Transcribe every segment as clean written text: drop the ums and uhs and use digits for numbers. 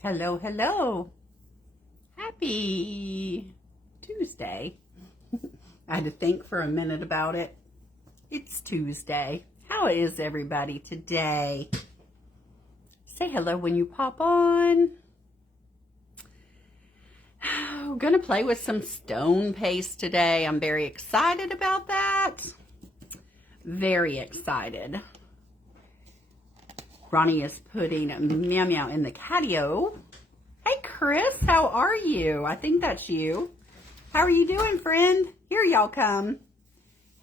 Hello, hello. Happy Tuesday. I had to think for a minute about it. It's Tuesday. How is everybody today? Say hello when you pop on. We're going to play with some stone paste today. I'm very excited about that. Very excited. Ronnie is putting Meow Meow in the catio. Hey, Chris, how are you? I think that's you. How are you doing, friend? Here y'all come.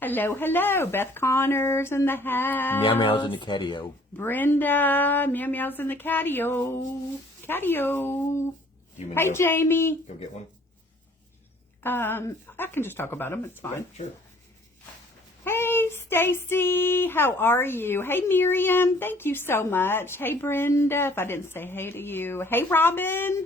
Hello, hello. Beth Connor's in the house. Meow Meow's in the catio. Brenda, Meow Meow's in the catio. Catio. Hey, Go, Jamie. Go get one. I can just talk about them. It's fine. Yeah, sure. Hey, Stacy, how are you? Hey, Miriam, thank you so much. Hey, Brenda, if I didn't say hey to you. Hey, Robin.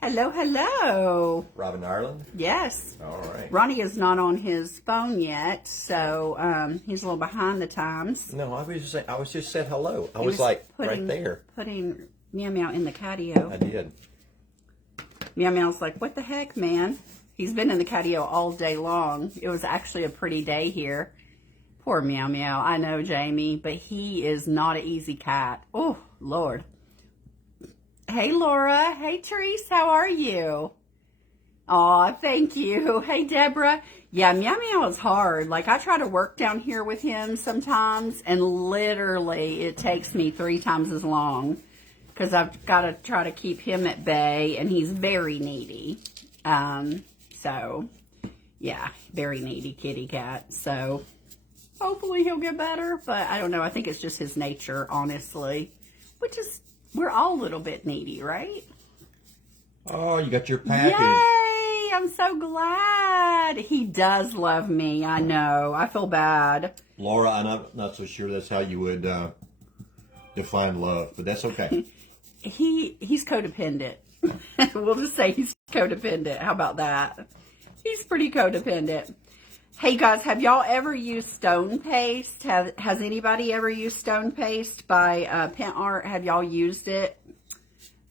Hello, hello. Robin Ireland? Yes. All right. Ronnie is not on his phone yet, so he's a little behind the times. No, I was just said hello. I He was like right there. Putting Meow Meow in the catio. I did. Meow Meow's like, what the heck, man? He's been in the catio all day long. It was actually a pretty day here. Poor Meow Meow. I know, Jamie, but he is not an easy cat. Oh, Lord. Hey, Laura. Hey, Therese. How are you? Aw, thank you. Hey, Deborah. Yeah, Meow Meow is hard. Like, I try to work down here with him sometimes, and literally it takes me 3 times as long because I've got to try to keep him at bay, and he's very needy. So, yeah, very needy kitty cat. So, hopefully he'll get better, but I don't know. I think it's just his nature, honestly, which is, we're all a little bit needy, right? Oh, you got your package. Yay! I'm so glad. He does love me. I know. I feel bad. Laura, I'm not so sure that's how you would define love, but that's okay. He's codependent. We'll just say he's codependent. How about that? He's pretty codependent. Hey guys, have y'all ever used stone paste? Has anybody ever used stone paste by Pent Art? Have y'all used it?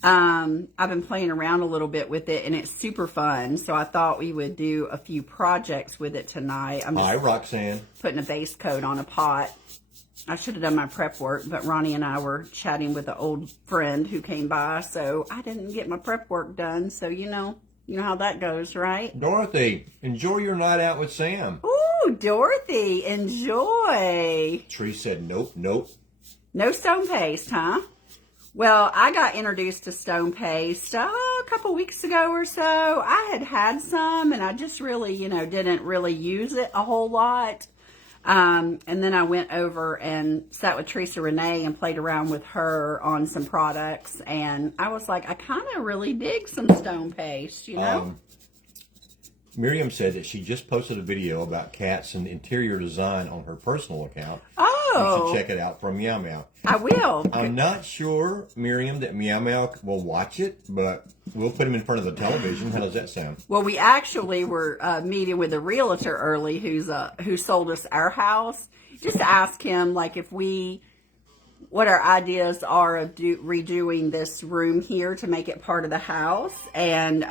I've been playing around a little bit with it, and it's super fun. So I thought we would do a few projects with it tonight. I'm just Hi, Roxanne. putting a base coat on a pot. I should have done my prep work, but Ronnie and I were chatting with an old friend who came by, so I didn't get my prep work done. So, you know how that goes, right? Dorothy, enjoy your night out with Sam. Ooh, Dorothy, enjoy. Tree said nope, nope. No stone paste, huh? Well, I got introduced to stone paste a couple weeks ago or so. I had some, and I just really, didn't really use it a whole lot. And then I went over and sat with Teresa Renee and played around with her on some products. And I was like, I kind of really dig some stone paste, Miriam said that she just posted a video about cats and interior design on her personal account. Oh. You should check it out from Meow Meow. I will. I'm not sure, Miriam, that Meow Meow will watch it, but we'll put him in front of the television. How does that sound? Well, we actually were meeting with a realtor early who sold us our house. Just to ask him, like, what our ideas are of redoing this room here to make it part of the house. And,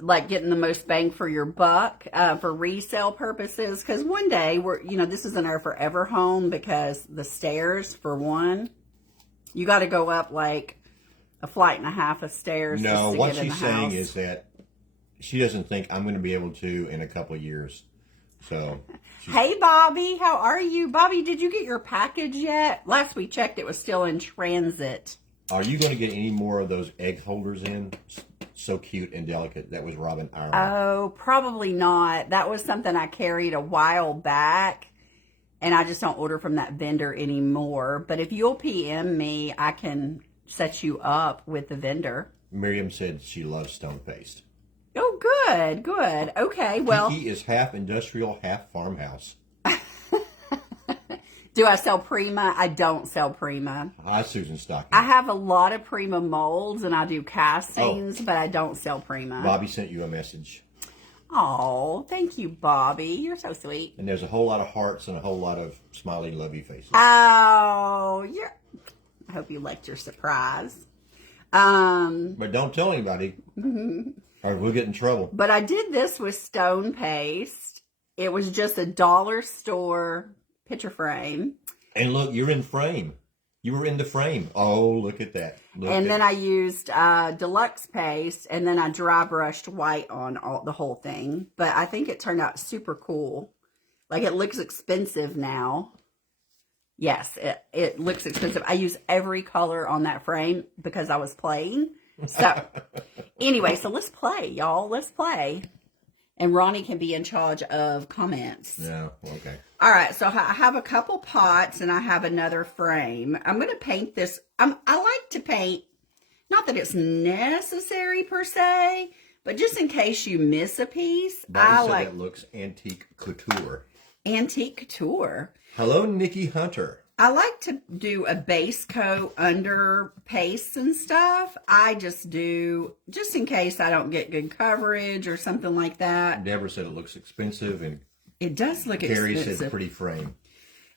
like getting the most bang for your buck for resale purposes. Because one day, this isn't our forever home because the stairs, for one, you got to go up like a flight and a half of stairs. No, just to what get in she's the saying house. is that she doesn't think I'm going to be able to in a couple of years. So, Hey, Bobby, how are you? Bobby, did you get your package yet? Last we checked, it was still in transit. are you going to get any more of those egg holders in? So cute and delicate. That was Robin Ireland. Oh, probably not. That was something I carried a while back, and I just don't order from that vendor anymore. But if you'll PM me, I can set you up with the vendor. Miriam said she loves stone paste. Oh, good, good. Okay, well. He is half industrial, half farmhouse. Do I sell Prima? I don't sell Prima. Hi, Susan Stocking. I have a lot of Prima molds, and I do castings, but I don't sell Prima. Bobby sent you a message. Oh, thank you, Bobby. You're so sweet. And there's a whole lot of hearts and a whole lot of smiley, lovey faces. Oh, I hope you liked your surprise. But don't tell anybody, or we'll get in trouble. But I did this with stone paste. It was just a dollar store picture frame. And look, you're in frame. You were in the frame. Oh, look at that. And then I used deluxe paste, and then I dry brushed white on the whole thing. But I think it turned out super cool. Like, it looks expensive now. Yes, it looks expensive. I use every color on that frame because I was playing. So, anyway, so let's play, y'all. Let's play. And Ronnie can be in charge of comments. Yeah, okay. All right, so I have a couple pots and I have another frame. I'm going to paint this. I like to paint, not that it's necessary per se, but just in case you miss a piece. Bobby said it looks antique couture. Antique couture. Hello, Nikki Hunter. I like to do a base coat under pastes and stuff. I just do, just in case I don't get good coverage or something like that. Deborah said it looks expensive, and it does look Carrie expensive. said pretty frame.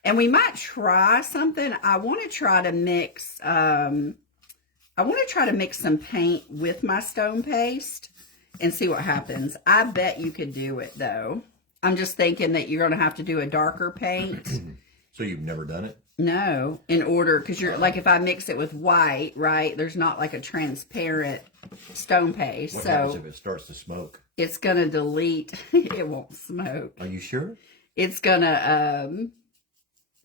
And we might try something. I want to try to mix, some paint with my stone paste and see what happens. I bet you could do it, though. I'm just thinking that you're going to have to do a darker paint. So you've never done it? No, in order, because you're like, if I mix it with white, right, there's not like a transparent stone paste. What so happens if it starts to smoke? It's going to delete. It won't smoke. Are you sure? It's going to,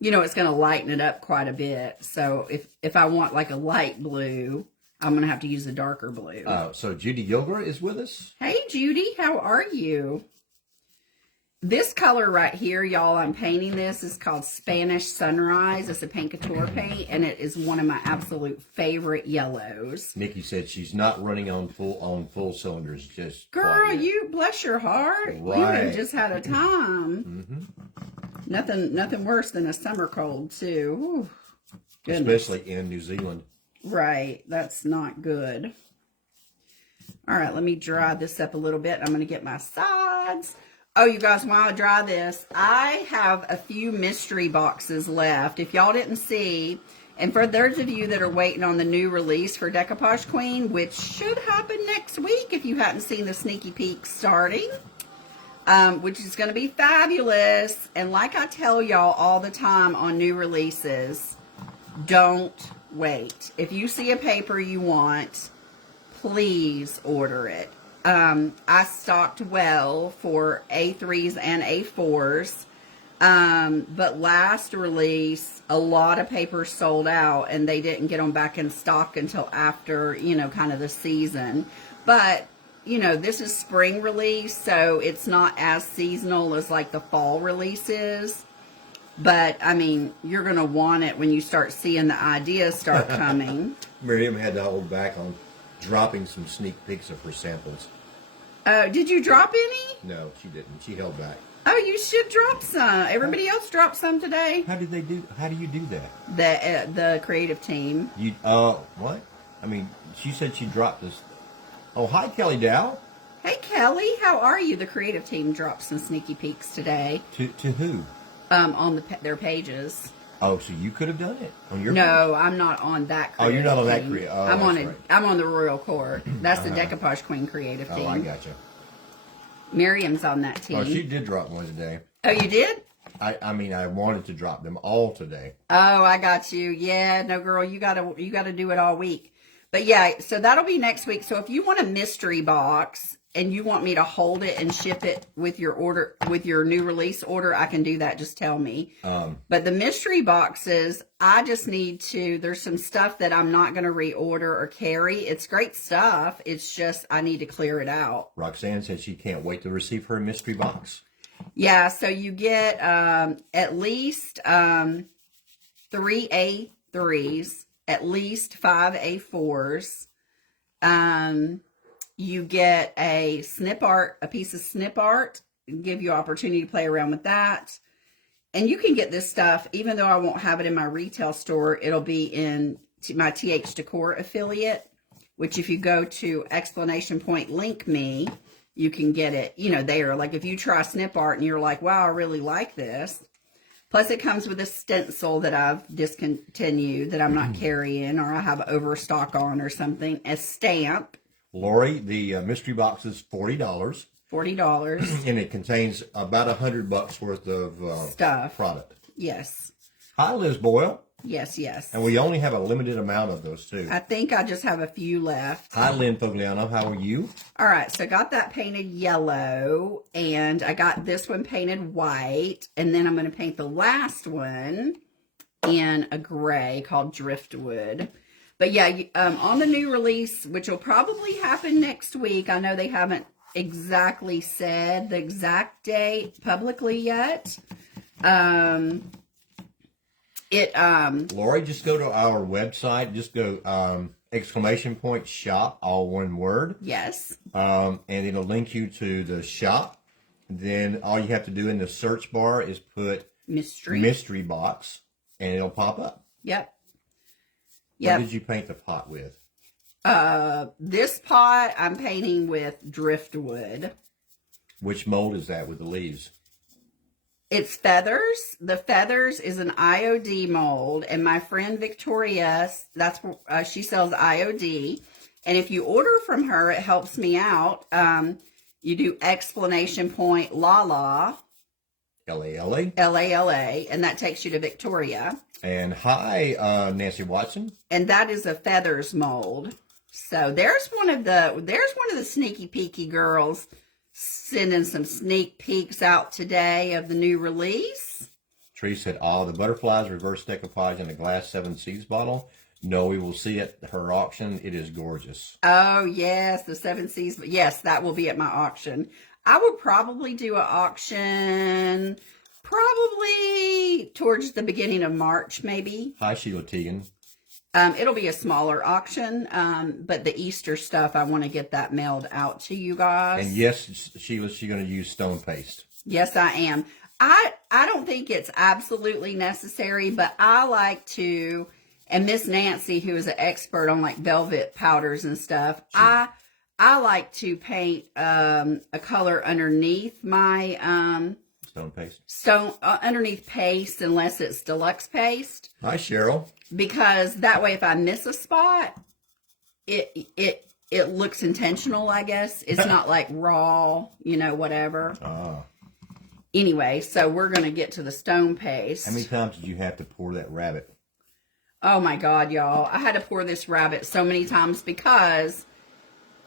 it's going to lighten it up quite a bit. So if I want like a light blue, I'm going to have to use a darker blue. So Judy Gilbert is with us. Hey, Judy, how are you? This color right here, y'all, I'm painting this, is called Spanish Sunrise. It's a paint couture paint, and it is one of my absolute favorite yellows. Nikki said she's not running on full cylinders. Just girl, quiet. you bless your heart. Right. You have just had a time. Nothing worse than a summer cold too. Ooh, especially in New Zealand. Right, that's not good. All right, let me dry this up a little bit. I'm going to get my sides. Oh, you guys, while I dry this, I have a few mystery boxes left. If y'all didn't see, and for those of you that are waiting on the new release for Decoupage Queen, which should happen next week if you hadn't seen the sneaky peek starting, which is going to be fabulous. And like I tell y'all all the time on new releases, don't wait. If you see a paper you want, please order it. I stocked well for A3s and A4s. But last release, a lot of papers sold out and they didn't get them back in stock until after, kind of the season. But, this is spring release, so it's not as seasonal as like the fall releases. But, I mean, you're going to want it when you start seeing the ideas start coming. Miriam had to hold back on dropping some sneak peeks of her samples. Did you drop any? No, she didn't. She held back. Oh, you should drop some. Everybody else dropped some today. How do you do that? The creative team. What? I mean, she said she dropped this. Oh, hi, Kelly Dow. Hey, Kelly, how are you? The creative team dropped some sneaky peeks today. To who? On their pages. Oh, so you could have done it on your No, page? I'm not on that creative Oh, you're not on that team. creative. Oh, I'm on the Royal Court. That's the Decoupage Queen creative team. Oh, I gotcha. Miriam's on that team. Oh, she did drop one today. Oh, you did? I mean, I wanted to drop them all today. Oh, I got you. Yeah, no, girl, you gotta do it all week. But yeah, so that'll be next week. So if you want a mystery box and you want me to hold it and ship it with your order, with your new release order, I can do that. Just tell me. But the mystery boxes, I just need to, there's some stuff that I'm not going to reorder or carry. It's great stuff. It's just, I need to clear it out. Roxanne said she can't wait to receive her mystery box. Yeah, so you get at least 3 A3s, at least 5 A4s. You get a piece of snip art, give you opportunity to play around with that. And you can get this stuff, even though I won't have it in my retail store, it'll be in my TH Decor affiliate, which if you go to exclamation point link me, you can get it, there. Like if you try snip art and you're like, wow, I really like this, Plus, it comes with a stencil that I've discontinued that I'm not carrying, or I have overstock on or something. A stamp, Lori, the mystery box is $40, $40. and it contains about $100 worth of Stuff. product. Yes. Hi, Liz Boyle. Yes, yes. And we only have a limited amount of those, too. I think I just have a few left. Hi, Lynn Fogliano. How are you? All right, so I got that painted yellow, and I got this one painted white, and then I'm going to paint the last one in a gray called Driftwood. But yeah, on the new release, which will probably happen next week, I know they haven't exactly said the exact date publicly yet. Lori, just go to our website. Just go !shop, all one word. Yes. And it'll link you to the shop. Then all you have to do in the search bar is put mystery box, and it'll pop up. Yep. What did you paint the pot with? This pot I'm painting with Driftwood. Which mold is that with the leaves? It's feathers. The feathers is an IOD mold, and my friend Victoria, she sells IOD, and if you order from her, it helps me out. You do exclamation point Lala, Lala, LALA, and that takes you to Victoria. And hi, Nancy Watson. And that is a feathers mold. So there's one of the sneaky peeky girls sending some sneak peeks out today of the new release. Tree said, the butterflies reverse decoupage in a glass 7 Seas bottle. No, we will see at her auction. It is gorgeous. Oh, yes, the 7 Seas. Yes, that will be at my auction. I would probably do an auction probably towards the beginning of March, maybe. Hi, Sheila Teagan. It'll be a smaller auction, but the Easter stuff, I want to get that mailed out to you guys. And yes, she's going to use stone paste. Yes, I am. I don't think it's absolutely necessary, but I like to, and Miss Nancy, who is an expert on like velvet powders and stuff, I like to paint a color underneath my stone paste. Underneath paste, unless it's deluxe paste. Hi, Cheryl. Because that way, if I miss a spot, it looks intentional, I guess. It's not like raw, whatever. Anyway, so we're going to get to the stone paste. How many times did you have to pour that rabbit? Oh, my God, y'all. I had to pour this rabbit so many times because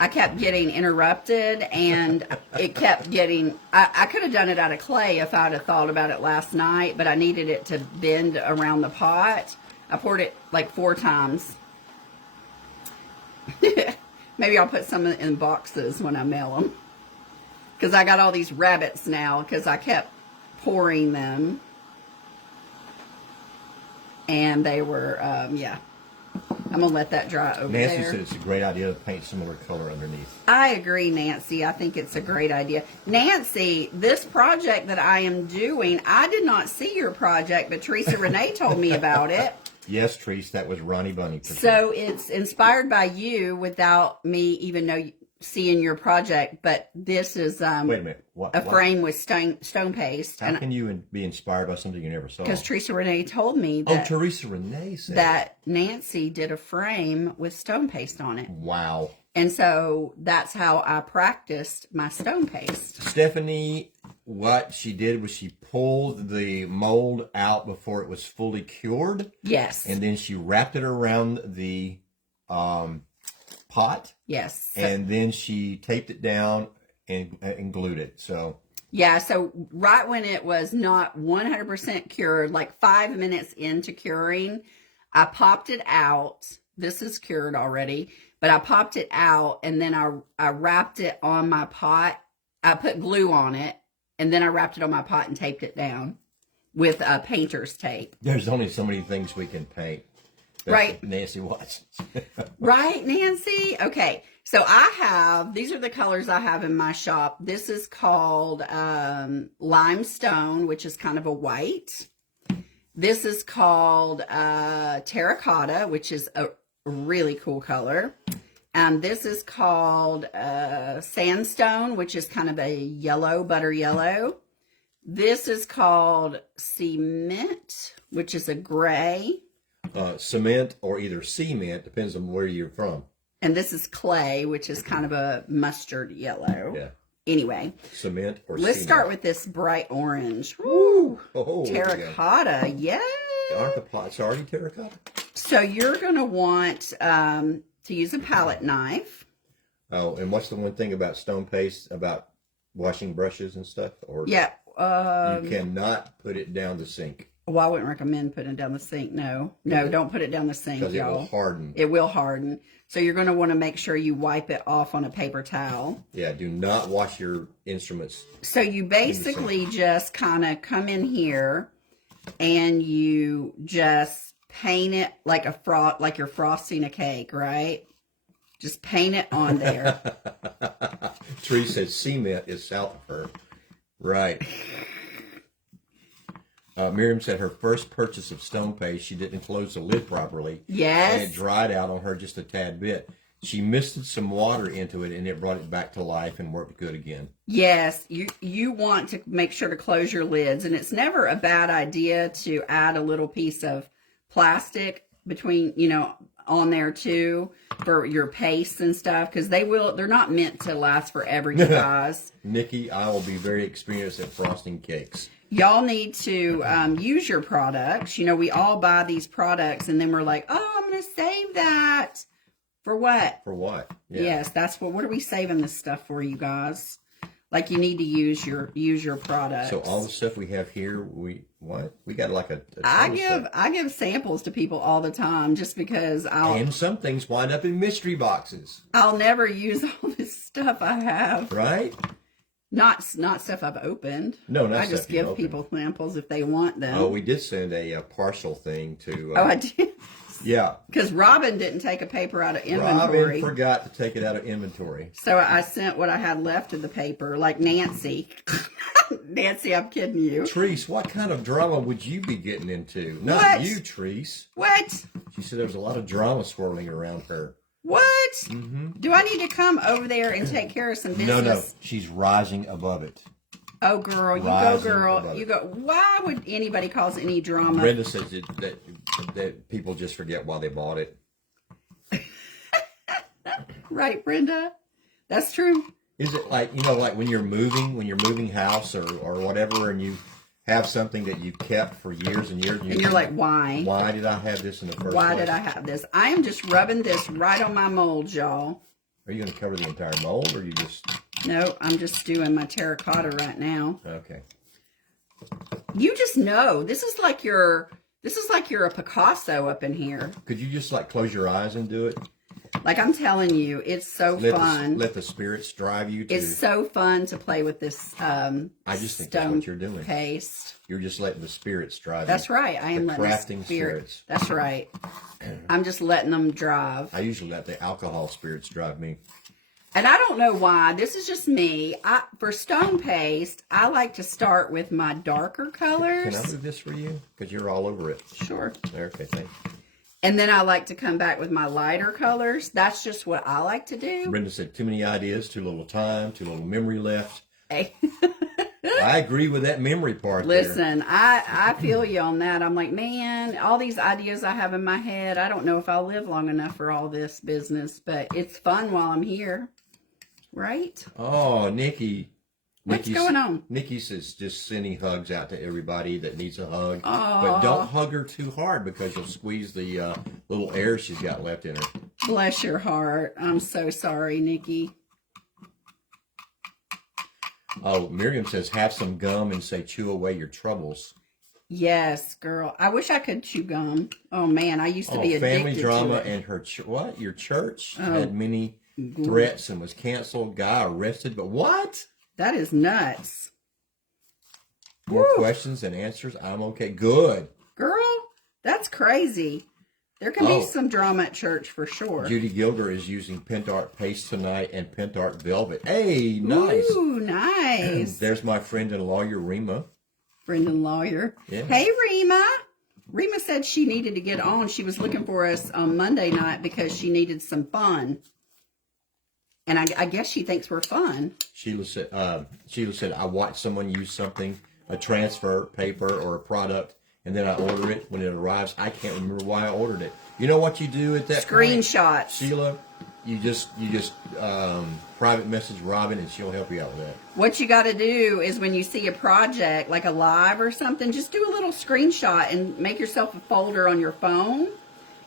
I kept getting interrupted, and it kept getting... I could have done it out of clay if I'd have thought about it last night, but I needed it to bend around the pot. I poured it like 4 times. Maybe I'll put some in boxes when I mail them. Because I got all these rabbits now because I kept pouring them. And they were, yeah. I'm going to let that dry over Nancy there. said it's a great idea to paint similar color underneath. I agree, Nancy. I think it's a great idea. Nancy, this project that I am doing, I did not see your project, but Teresa Renee told me about it. Yes, Treese, that was Ronnie Bunny. So it's inspired by you without me even seeing your project, but this is wait a minute. What? Frame with stone paste. How can you be inspired by something you never saw? Because Teresa Renee told me that, Teresa Renee said that Nancy did a frame with stone paste on it. Wow. And so that's how I practiced my stone paste. Stephanie, what she did was she pulled the mold out before it was fully cured. Yes. And then she wrapped it around the pot. Yes. And then she taped it down and glued it. So yeah, so right when it was not 100% cured, like 5 minutes into curing, I popped it out. This is cured already, but I popped it out, and then I wrapped it on my pot. I put glue on it, and then I wrapped it on my pot and taped it down with painter's tape. There's only so many things we can paint. That's right. Nancy Watson. Right, Nancy? Okay. So these are the colors I have in my shop. This is called limestone, which is kind of a white. This is called terracotta, which is a really cool color. This is called sandstone, which is kind of a yellow, butter yellow. This is called Cement, which is a gray. Cement or either cement, depends on where you're from. And this is clay, which is kind of a mustard yellow. Yeah. Anyway. Cement or Let's cement. start with this bright orange. Woo! Oh, Terracotta, yes. Aren't the pots already terracotta? So you're going to want to use a palette knife. Oh, and what's the one thing about stone paste, about washing brushes and stuff? Or Yeah. you cannot put it down the sink. Well, I wouldn't recommend putting it down the sink. No, don't put it down the sink, y'all. Because it will harden. It will harden. So you're going to want to make sure you wipe it off on a paper towel. Yeah, do not wash your instruments. So you basically just kind of come in here and you just paint it like like you're frosting a cake, right? Just paint it on there. Tree said cement is south of her. Right. Miriam said her first purchase of stone paste, she didn't close the lid properly. Yes. And it dried out on her just a tad bit. She misted some water into it, and it brought it back to life and worked good again. Yes, you want to make sure to close your lids. And it's never a bad idea to add a little piece of plastic between, on there too for your pastes and stuff. Because they're not meant to last forever, you guys. Nikki, I will be very experienced at frosting cakes. Y'all need to use your products. We all buy these products and then we're like, oh, I'm going to save that. For what? For what? Yeah. Yes, that's what are we saving this stuff for, you guys? Like, you need to use your products. So all the stuff we have here, we got like a I give samples to people all the time just because and some things wind up in mystery boxes. I'll never use all this stuff I have. Right? Not stuff I've opened. No, not I just stuff you've give people samples if they want them. Oh, we did send a partial thing to. Oh, I did. Yeah. Because Robin didn't take a paper out of inventory. Robin forgot to take it out of inventory. So I sent what I had left of the paper, like Nancy. Nancy, I'm kidding you. Treese, what kind of drama would you be getting into? Not What? you, Treese. What? She said there was a lot of drama swirling around her. What? Mm-hmm. Do I need to come over there and take care of some business? No. She's rising above it. Oh, girl, you go, girl. You go. Why would anybody cause any drama? Brenda says that people just forget why they bought it. Right, Brenda? That's true. Is it like, like when you're moving house or whatever, and you have something that you kept for years and years, and you're like, why? Why did I have this in the first place? Why did I have this? I am just rubbing this right on my mold, y'all. Are you going to cover the entire mold, or you just... No, I'm just doing my terracotta right now. Okay. You just know. This is like you're a Picasso up in here. Could you just like close your eyes and do it? Like, I'm telling you, it's so fun. Let the spirits drive you to... It's so fun to play with this I just think that's what you're doing. Paste. You're just letting the spirits drive you. That's right. I am letting crafting spirits. That's right. I'm just letting them drive. I usually let the alcohol spirits drive me. And I don't know why. This is just me. For stone paste, I like to start with my darker colors. Can I move this for you? Because you're all over it. Sure. Okay, thanks. And then I like to come back with my lighter colors. That's just what I like to do. Brenda said, too many ideas, too little time, too little memory left. Hey. I agree with that memory part. Listen, I feel you on that. I'm like, man, all these ideas I have in my head, I don't know if I'll live long enough for all this business, but it's fun while I'm here. Right? Oh, Nikki. What's going on? Nikki says just sending hugs out to everybody that needs a hug. Aww. But don't hug her too hard because you'll squeeze the little air she's got left in her. Bless your heart. I'm so sorry, Nikki. Oh, Miriam says have some gum and say chew away your troubles. Yes, girl. I wish I could chew gum. Oh, man. I used to be addicted family drama to it. and her... What? Your church had many threats and was canceled. Guy arrested. But what? That is nuts. More questions than answers. I'm okay. Good. Girl, that's crazy. There can be some drama at church for sure. Judy Gilder is using Pentart paste tonight and Pentart velvet. Hey, nice. Ooh, nice. There's my friend and lawyer, Rima. Friend and lawyer. Yeah. Hey, Rima. Rima said she needed to get on. She was looking for us on Monday night because she needed some fun. And I guess she thinks we're fun. Sheila said, I watched someone use something a transfer paper or a product, and then I order it. When it arrives, I can't remember why I ordered it. You know what you do at that Screenshots. point, Sheila? You just private message Robin, and she'll help you out with that. What you got to do is when you see a project, like a live or something, just do a little screenshot and make yourself a folder on your phone.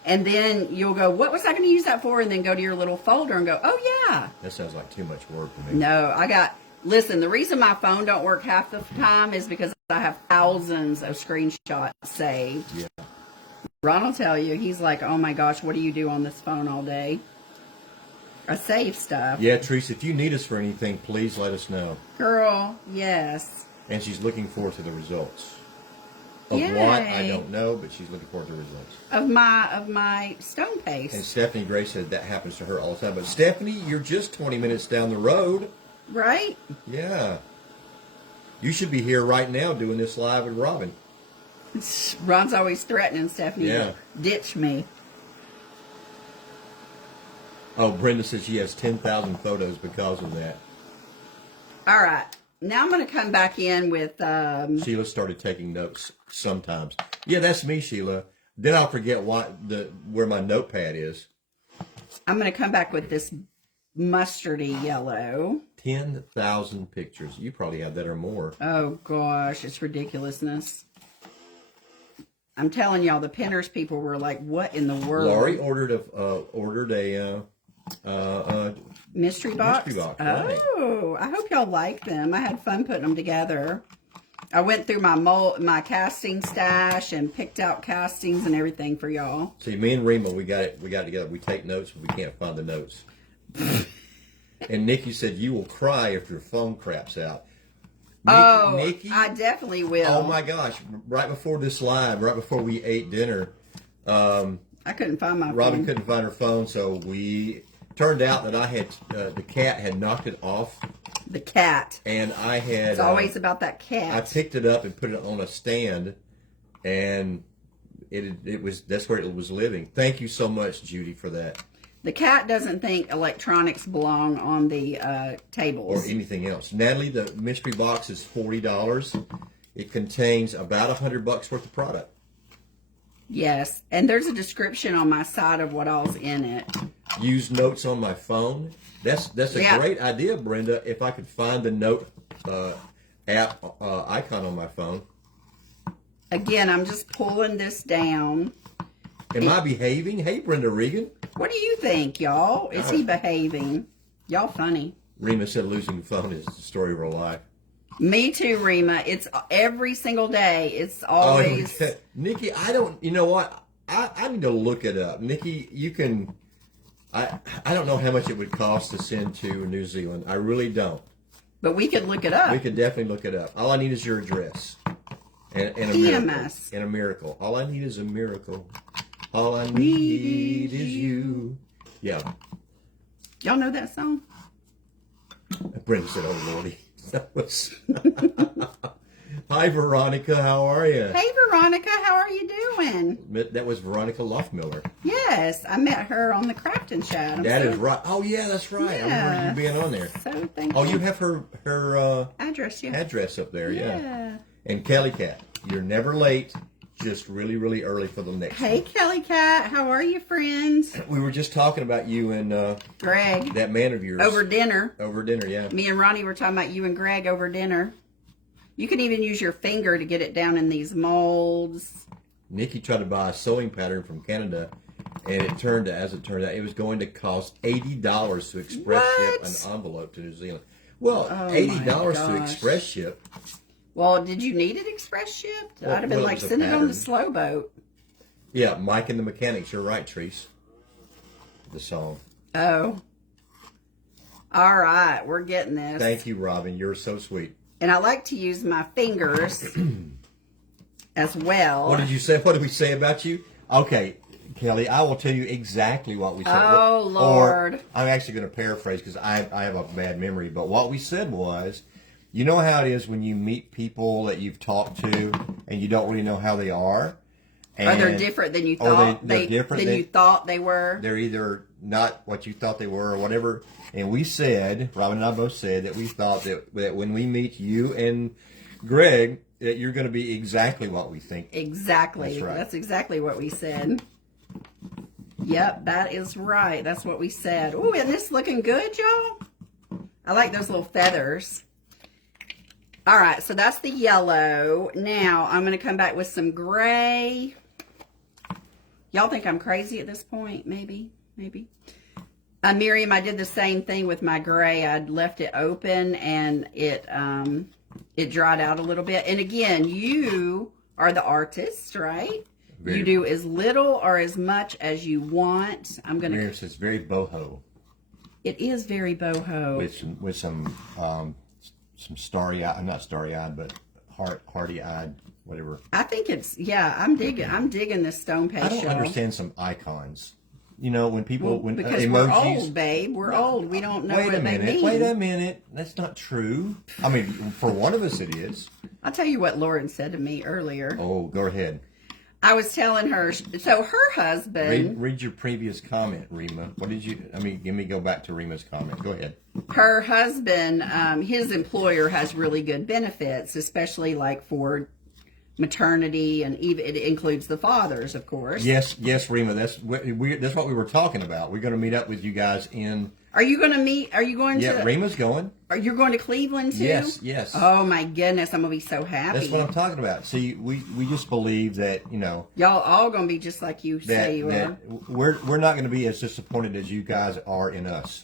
And then you'll go, what was I going to use that for? And then go to your little folder and go, oh, yeah. That sounds like too much work to me. No, listen, the reason my phone don't work half the time is because I have thousands of screenshots saved. Yeah. Ron will tell you, he's like, oh my gosh, what do you do on this phone all day? I save stuff. Yeah, Teresa, if you need us for anything, please let us know. Girl, yes. And she's looking forward to the results. Of Yay. what, I don't know, but she's looking forward to the results. Of my stone paste. And Stephanie Gray said that happens to her all the time. But Stephanie, you're just 20 minutes down the road. Right? Yeah. You should be here right now doing this live with Robin. Ron's always threatening Stephanie to ditch me. Oh, Brenda says she has 10,000 photos because of that. All right. Now I'm going to come back in with... Sheila started taking notes sometimes. Yeah, that's me, Sheila. Then I'll forget where my notepad is. I'm going to come back with this mustardy yellow. 10,000 pictures. You probably have that or more. Oh, gosh. It's ridiculousness. I'm telling y'all, the Pinners people were like, what in the world? Laurie ordered a mystery box? Mystery box, right. Oh, I hope y'all like them. I had fun putting them together. I went through my casting stash and picked out castings and everything for y'all. See, me and Rima, we got it together. We take notes, but we can't find the notes. And Nikki said, you will cry if your phone craps out. Nikki, I definitely will. Oh my gosh. Right before this live, right before we ate dinner, I couldn't find my phone. Robin couldn't find her phone, so we turned out that I had the cat had knocked it off. The cat. And I had... It's always about that cat. I picked it up and put it on a stand, and that's where it was living. Thank you so much, Judy, for that. The cat doesn't think electronics belong on the tables. Or anything else. Natalie, the mystery box is $40. It contains about $100 worth of product. Yes, and there's a description on my side of what all's in it. Use notes on my phone. That's a great idea, Brenda. If I could find the note app icon on my phone. Again, I'm just pulling this down. Am I behaving? Hey, Brenda Regan. What do you think, y'all? Is he behaving? Y'all funny. Rima said losing the phone is the story of her life. Me too, Rima. It's every single day. It's always... Oh, Nikki, you know what? I need to look it up. Nikki, you can... I don't know how much it would cost to send to New Zealand. I really don't. But we could look it up. We could definitely look it up. All I need is your address. And a miracle. And a miracle. All I need is a miracle. All I need is you. Yeah. Y'all know that song? Brenda said, oh, Lordy. That was... Hi, Veronica. How are you? Hey, Veronica. How are you doing? That was Veronica Loftmiller. Yes. I met her on the Crafton Show. That is right. Oh, yeah, that's right. Yeah. I remember you being on there. So thank you. Oh, you. you have her address, yeah. Address up there, yeah. And Kelly Cat, you're never late. Just really, really early for the next one. Hey, Kelly Cat. How are you, friends? We were just talking about you and Greg. That man of yours. Over dinner. Over dinner, yeah. Me and Ronnie were talking about you and Greg over dinner. You can even use your finger to get it down in these molds. Nikki tried to buy a sewing pattern from Canada, and as it turned out, it was going to cost $80 to express ship an envelope to New Zealand. Well, $80 to express ship. Well, did you need it express shipped? I'd have been like, send it on the slow boat. Yeah, Mike and the Mechanics. You're right, Treese. The song. Oh. All right, we're getting this. Thank you, Robin. You're so sweet. And I like to use my fingers as well. What did you say? What did we say about you? Okay, Kelly, I will tell you exactly what we said. Oh, Lord. Or, I'm actually going to paraphrase because I have a bad memory. But what we said was, you know how it is when you meet people that you've talked to and you don't really know how they are? Or they're different than you thought you thought they were. They're either not what you thought they were or whatever. And we said, Robin and I both said, that we thought that when we meet you and Greg, that you're going to be exactly what we think. Exactly. That's right. That's exactly what we said. Yep, that is right. That's what we said. Oh, isn't this looking good, y'all? I like those little feathers. All right, so that's the yellow. Now, I'm going to come back with some gray. Y'all think I'm crazy at this point? Maybe. Miriam, I did the same thing with my gray. I'd left it open, and it dried out a little bit. And again, you are the artist, right? You do as little or as much as you want. I'm going to... Miriam says very boho. It is very boho. With some starry-eyed, not starry-eyed, but hardy-eyed, whatever. I think it's, yeah, I'm digging this stone paste. I don't understand some icons. You know, when people, when because emojis. We're old, babe. We're old. We don't know what they mean. Wait a minute. That's not true. I mean, for one of us it is. I'll tell you what Lauren said to me earlier. Oh, go ahead. I was telling her, so her husband... Read your previous comment, Rima. What did you... I mean, go back to Rima's comment. Go ahead. Her husband, his employer has really good benefits, especially like for maternity, and even it includes the fathers, of course. Yes, Rima. That's what we were talking about. We're going to meet up with you guys in... Are you going to meet? Are you going to... Yeah, Rima's going. Are you going to Cleveland too? Yes. Oh my goodness, I'm going to be so happy. That's what I'm talking about. See, we just believe that, you know... Y'all all going to be just like you say you are. We're not going to be as disappointed as you guys are in us.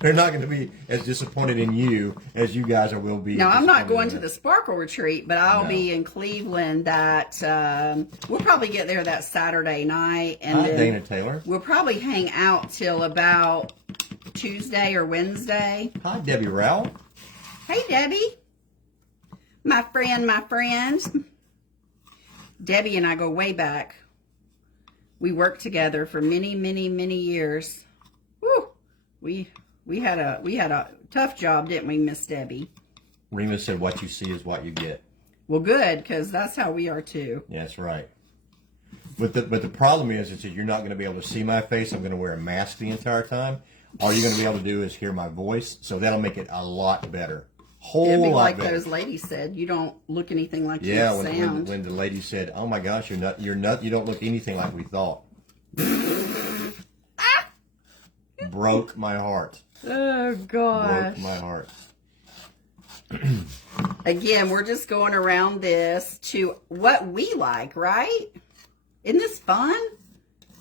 They're not going to be as disappointed in you as you guys will be. No, I'm not going to the Sparkle Retreat, but I'll be in Cleveland. We'll probably get there that Saturday night, and then Dana Taylor. We'll probably hang out till about Tuesday or Wednesday. Hi, Debbie Rowell. Hey, Debbie, my friend. Debbie and I go way back. We worked together for many, many, many years. Woo! We had a tough job, didn't we, Miss Debbie? Rima said, "What you see is what you get." Well, good, because that's how we are too. Yeah, that's right. But the problem is that you're not going to be able to see my face. I'm going to wear a mask the entire time. All you're going to be able to do is hear my voice, so that'll make it a lot better. It'd be Lot like better. those ladies said, you don't look anything like you Yeah, sound. when the lady said, "Oh my gosh, you don't look anything like we thought." Broke my heart. Oh gosh. Broke my heart. Again, we're just going around this to what we like, right? Isn't this fun?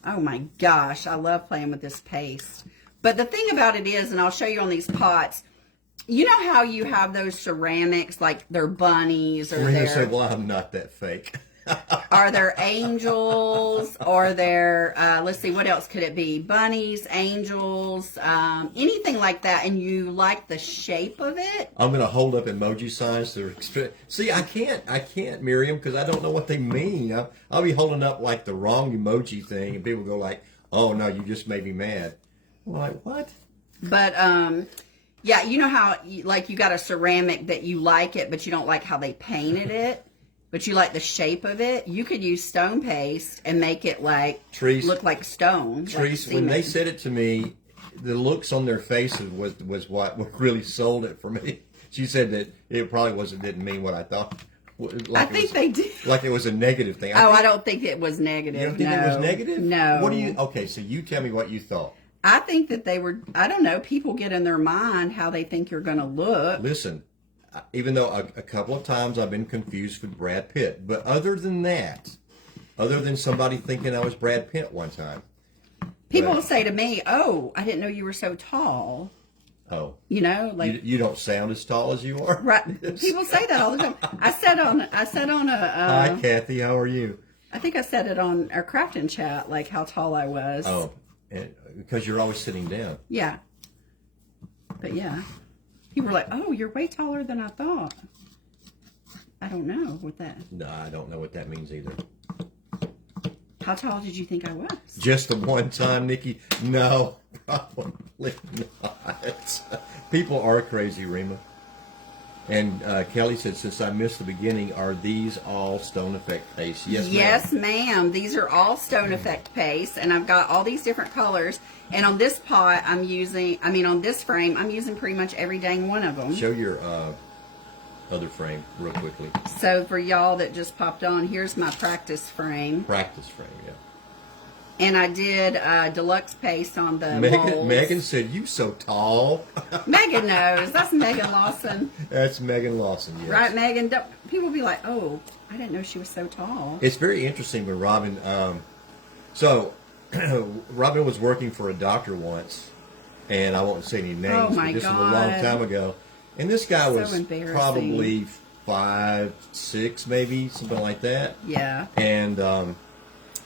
Oh my gosh, I love playing with this paste. But the thing about it is, and I'll show you on these pots, you know how you have those ceramics, like they're bunnies, or Rita said, "Well, I'm not that fake." Are there angels? Or there, let's see, what else could it be? Bunnies, angels, anything like that, and you like the shape of it? I'm going to hold up emoji signs. See, I can't, Miriam, because I don't know what they mean. I'll be holding up like the wrong emoji thing, and people go like, "Oh no, you just made me mad." I'm like, what? But, yeah, you know how, you got a ceramic that you like it, but you don't like how they painted it? But you like the shape of it? You could use stone paste and make it look like stone. Treese, when they said it to me, the looks on their faces was what really sold it for me. She said that it probably didn't mean what I thought. I think they did. Like it was a negative thing. I don't think it was negative. You don't think it was negative? No. Okay, so you tell me what you thought. I think that they were, I don't know, people get in their mind how they think you're going to look. Listen, even though a couple of times I've been confused with Brad Pitt, but other than somebody thinking I was Brad Pitt one time. People will say to me, "Oh, I didn't know you were so tall." Oh. You know, like you don't sound as tall as you are. Right. People say that all the time. I said on a Hi, Kathy, how are you? I think I said it on our crafting chat, like how tall I was. Oh, because you're always sitting down. Yeah. But yeah. People were like, "Oh, you're way taller than I thought." I don't know what that... No, I don't know what that means either. How tall did you think I was? Just the one time, Nikki? No, probably not. People are crazy, Rima. And Kelly said, "Since I missed the beginning, are these all Stone Effect paste?" Yes, ma'am. These are all Stone Effect paste, and I've got all these different colors. And on this pot, on this frame, I'm using pretty much every dang one of them. Show your other frame real quickly. So for y'all that just popped on, here's my practice frame. Practice frame, yeah. And I did deluxe paste on the molds. Megan said, "You so tall." Megan knows. That's Megan Lawson. That's Megan Lawson, yes. Right, Megan? People be like, oh, I didn't know she was so tall. It's very interesting when Robin, so Robin was working for a doctor once, and I won't say any names, Oh, my but this was a God. long time ago. And this guy So was embarrassing. probably 5'6", maybe, something like that. Yeah. And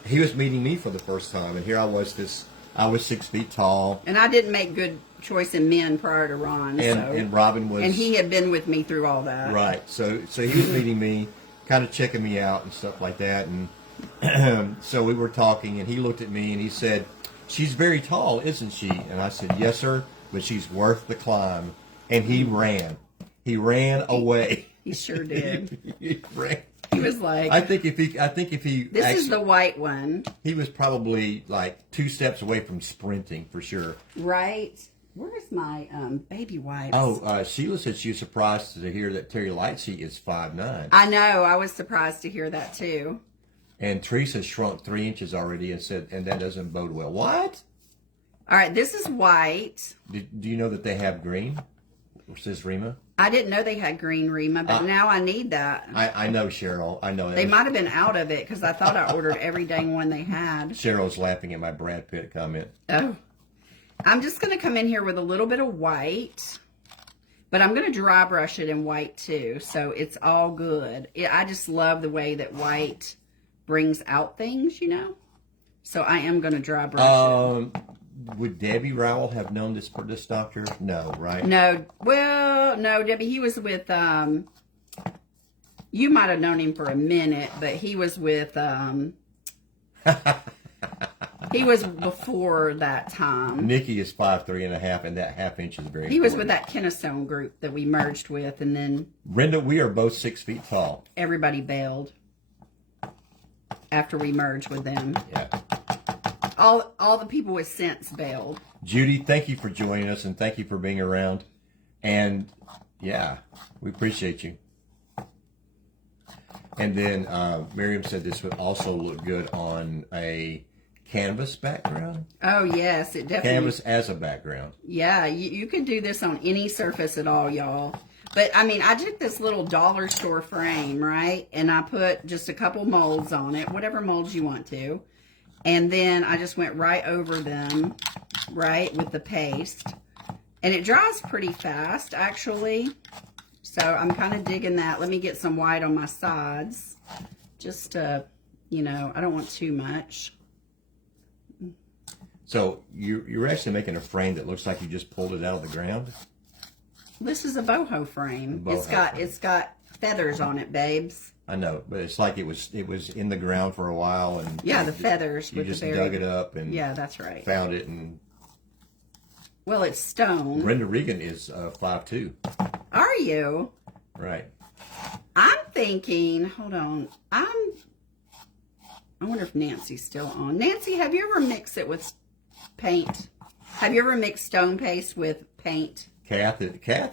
he was meeting me for the first time, and here I was, I was 6 feet tall. And I didn't make good choice in men prior to Ron. And Robin was... And he had been with me through all that. Right. So he was meeting me, kind of checking me out and stuff like that. And so we were talking, and he looked at me, and he said, "She's very tall, isn't she?" And I said, "Yes, sir, but she's worth the climb." And he ran. He ran away. He sure did. He ran. He was like, I think if he this actually, is the white one. he was probably like 2 steps away from sprinting for sure. Right. Where's my baby wipes? Oh, Sheila said she was surprised to hear that Terry Lightsey is 5'9". I know. I was surprised to hear that too. And Teresa shrunk 3 inches already and said, and that doesn't bode well. What? All right. This is white. Do you know that they have green? Says Rima. I didn't know they had green Rima, but now I need that. I know, Cheryl. I know that. They might have been out of it because I thought I ordered every dang one they had. Cheryl's laughing at my Brad Pitt comment. Oh. I'm just going to come in here with a little bit of white, but I'm going to dry brush it in white too, so it's all good. I just love the way that white brings out things, you know? So I am going to dry brush it. Would Debbie Rowell have known this doctor? No, right? No. Well, no, Debbie, he was with, you might have known him for a minute, but he was with, he was before that time. Nikki is 5'3.5", and that half inch is very He was important. with that Kennestone group that we merged with, and then Brenda, we are both 6 feet tall. everybody bailed after we merged with them. Yeah. All the people with sense bailed. Judy, thank you for joining us, and thank you for being around. And, yeah, we appreciate you. And then Miriam said this would also look good on a canvas background. Oh, yes, it definitely... Canvas as a background. Yeah, you could do this on any surface at all, y'all. But, I mean, I took this little dollar store frame, right? And I put just a couple molds on it, whatever molds you want to. And then I just went right over them, right, with the paste. And it dries pretty fast, actually. So I'm kind of digging that. Let me get some white on my sides. Just to, you know, I don't want too much. So you're actually making a frame that looks like you just pulled it out of the ground? This is a boho frame. Boho It's got feathers on it, babes. I know, but it's like it was in the ground for a while, and Yeah, the feathers. you with just the berry. dug it up and Yeah, that's right. found it. And Well, it's stone. Brenda Regan is 5'2". Are you? Right. I'm thinking, hold on. I wonder if Nancy's still on. Nancy, have you ever mixed it with paint? Have you ever mixed stone paste with paint? Kath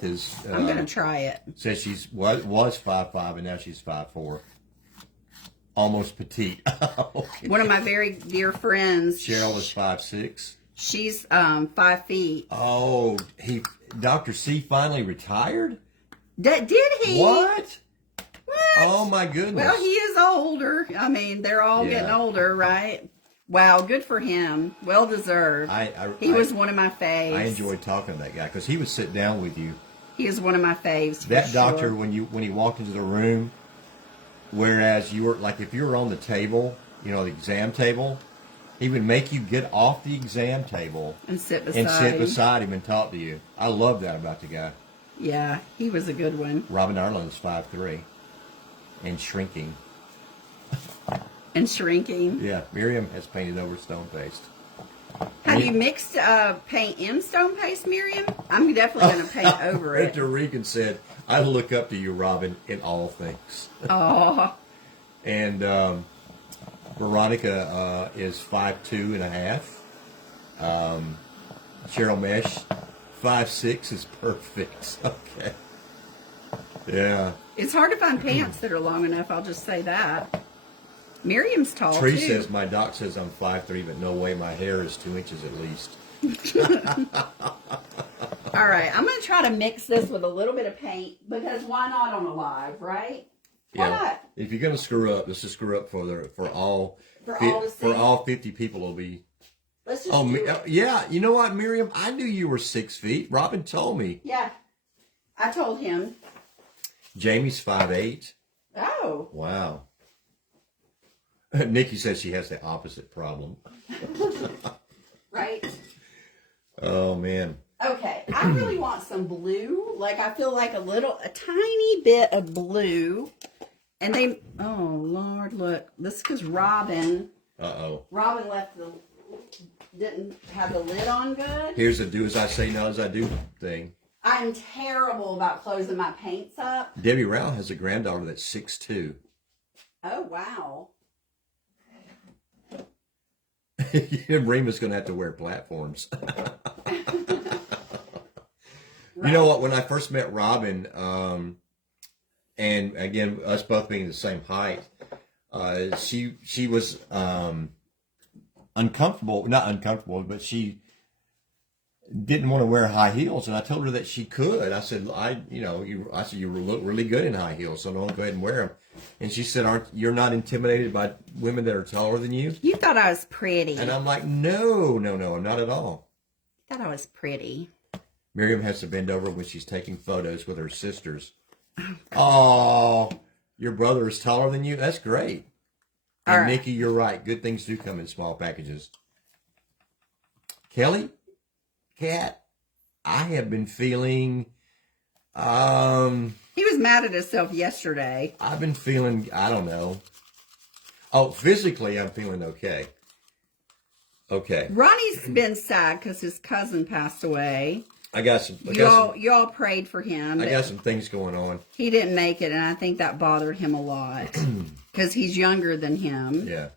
is. I'm gonna try it. Says was 5'5" and now she's 5'4". Almost petite. Okay. One of my very dear friends. Cheryl is 5'6". She's 5 feet. Oh, Dr. C finally retired? Did he? What? What? Oh my goodness. Well, he is older. I mean, they're all getting older, right? Wow, good for him. Well deserved. He was one of my faves. I enjoyed talking to that guy because he would sit down with you. He is one of my faves. That doctor, when he walked into the room, whereas you were like, if you were on the table, you know, the exam table, he would make you get off the exam table and sit beside him and talk to you. I love that about the guy. Yeah, he was a good one. Robin Ireland is 5'3" and shrinking. And shrinking. Yeah, Miriam has painted over stone paste. Have you mixed paint in stone paste, Miriam? I'm definitely going to paint over it. Victor Regan said, "I look up to you, Robin, in all things." Oh. And Veronica is 5'2.5". Cheryl Mesh, 5'6" is perfect. Okay. Yeah. It's hard to find pants that are long enough, I'll just say that. Miriam's tall, Tree too. says, my doc says I'm 5'3", but no way, my hair is 2 inches at least. All right, I'm going to try to mix this with a little bit of paint, because why not on a live, right? Why not? If you're going to screw up, let's just screw up for all to see. 50 people will be. Let's just do it. Yeah, you know what, Miriam? I knew you were 6 feet. Robin told me. Yeah, I told him. Jamie's 5'8". Oh. Wow. Nikki says she has the opposite problem. Right? Oh, man. Okay, I really want some blue. Like, I feel like a tiny bit of blue. And oh, Lord, look. This is because Robin didn't have the lid on good. Here's a do as I say, not as I do thing. I'm terrible about closing my paints up. Debbie Rao has a granddaughter that's 6'2". Oh, wow. Reema's going to have to wear platforms. You know what? When I first met Robin, and again, us both being the same height, she was uncomfortable. Not uncomfortable, but she didn't want to wear high heels, and I told her that she could. I said, you look really good in high heels, so don't go ahead and wear them. And she said, you're not intimidated by women that are taller than you? You thought I was pretty. And I'm like, no, I'm not at all. You thought I was pretty. Miriam has to bend over when she's taking photos with her sisters. Oh, your brother is taller than you? That's great. And all right. Nikki, you're right. Good things do come in small packages. Kelly, Kat, I have been feeling... He was mad at himself yesterday. I've been feeling, I don't know. Oh, physically, I'm feeling okay. Okay. Ronnie's been sad because his cousin passed away. I got some. You all prayed for him. I got some things going on. He didn't make it, and I think that bothered him a lot because he's younger than him. Yeah.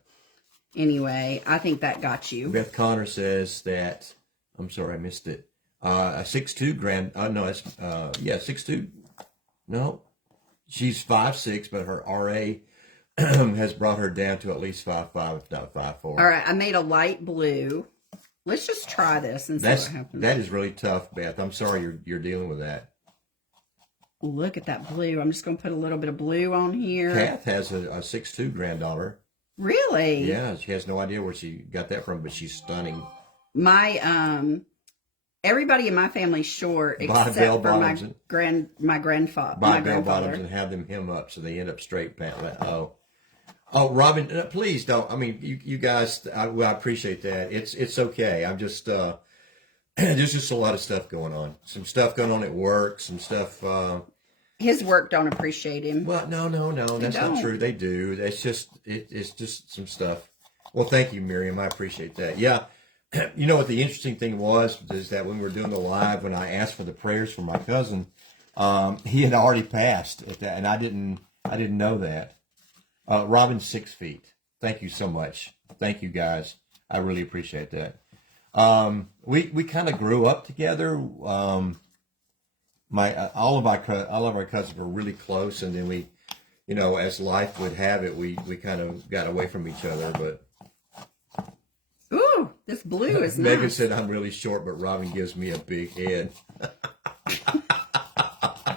Anyway, I think that got you. Beth Connor says that. I'm sorry, I missed it. A 6'2" no, it's 6'2". No, she's 5'6", but her RA has brought her down to at least 5'5", if not 5'4". All right, I made a light blue. Let's just try this and see what happens. That is really tough, Beth. I'm sorry you're dealing with that. Look at that blue. I'm just going to put a little bit of blue on here. Kath has a 6'2" granddaughter. Really? Yeah, she has no idea where she got that from, but she's stunning. My everybody in my family's short except for my grandfather. Buy bell bottoms and have them hem up so they end up straight pant. Oh, Robin, please don't. I mean, you guys, I appreciate that. It's okay. I'm just, there's just a lot of stuff going on. Some stuff going on at work. Some stuff. His work don't appreciate him. Well, no. That's not true. They do. It's just some stuff. Well, thank you, Miriam. I appreciate that. Yeah. You know what the interesting thing is that when we were doing the live, when I asked for the prayers for my cousin, he had already passed at that, and I didn't know that. Robin's 6 feet. Thank you so much. Thank you guys. I really appreciate that. We kind of grew up together. All of our cousins were really close, and then we, as life would have it, we kind of got away from each other. But ooh, this blue is nice. Megan said I'm really short, but Robin gives me a big head.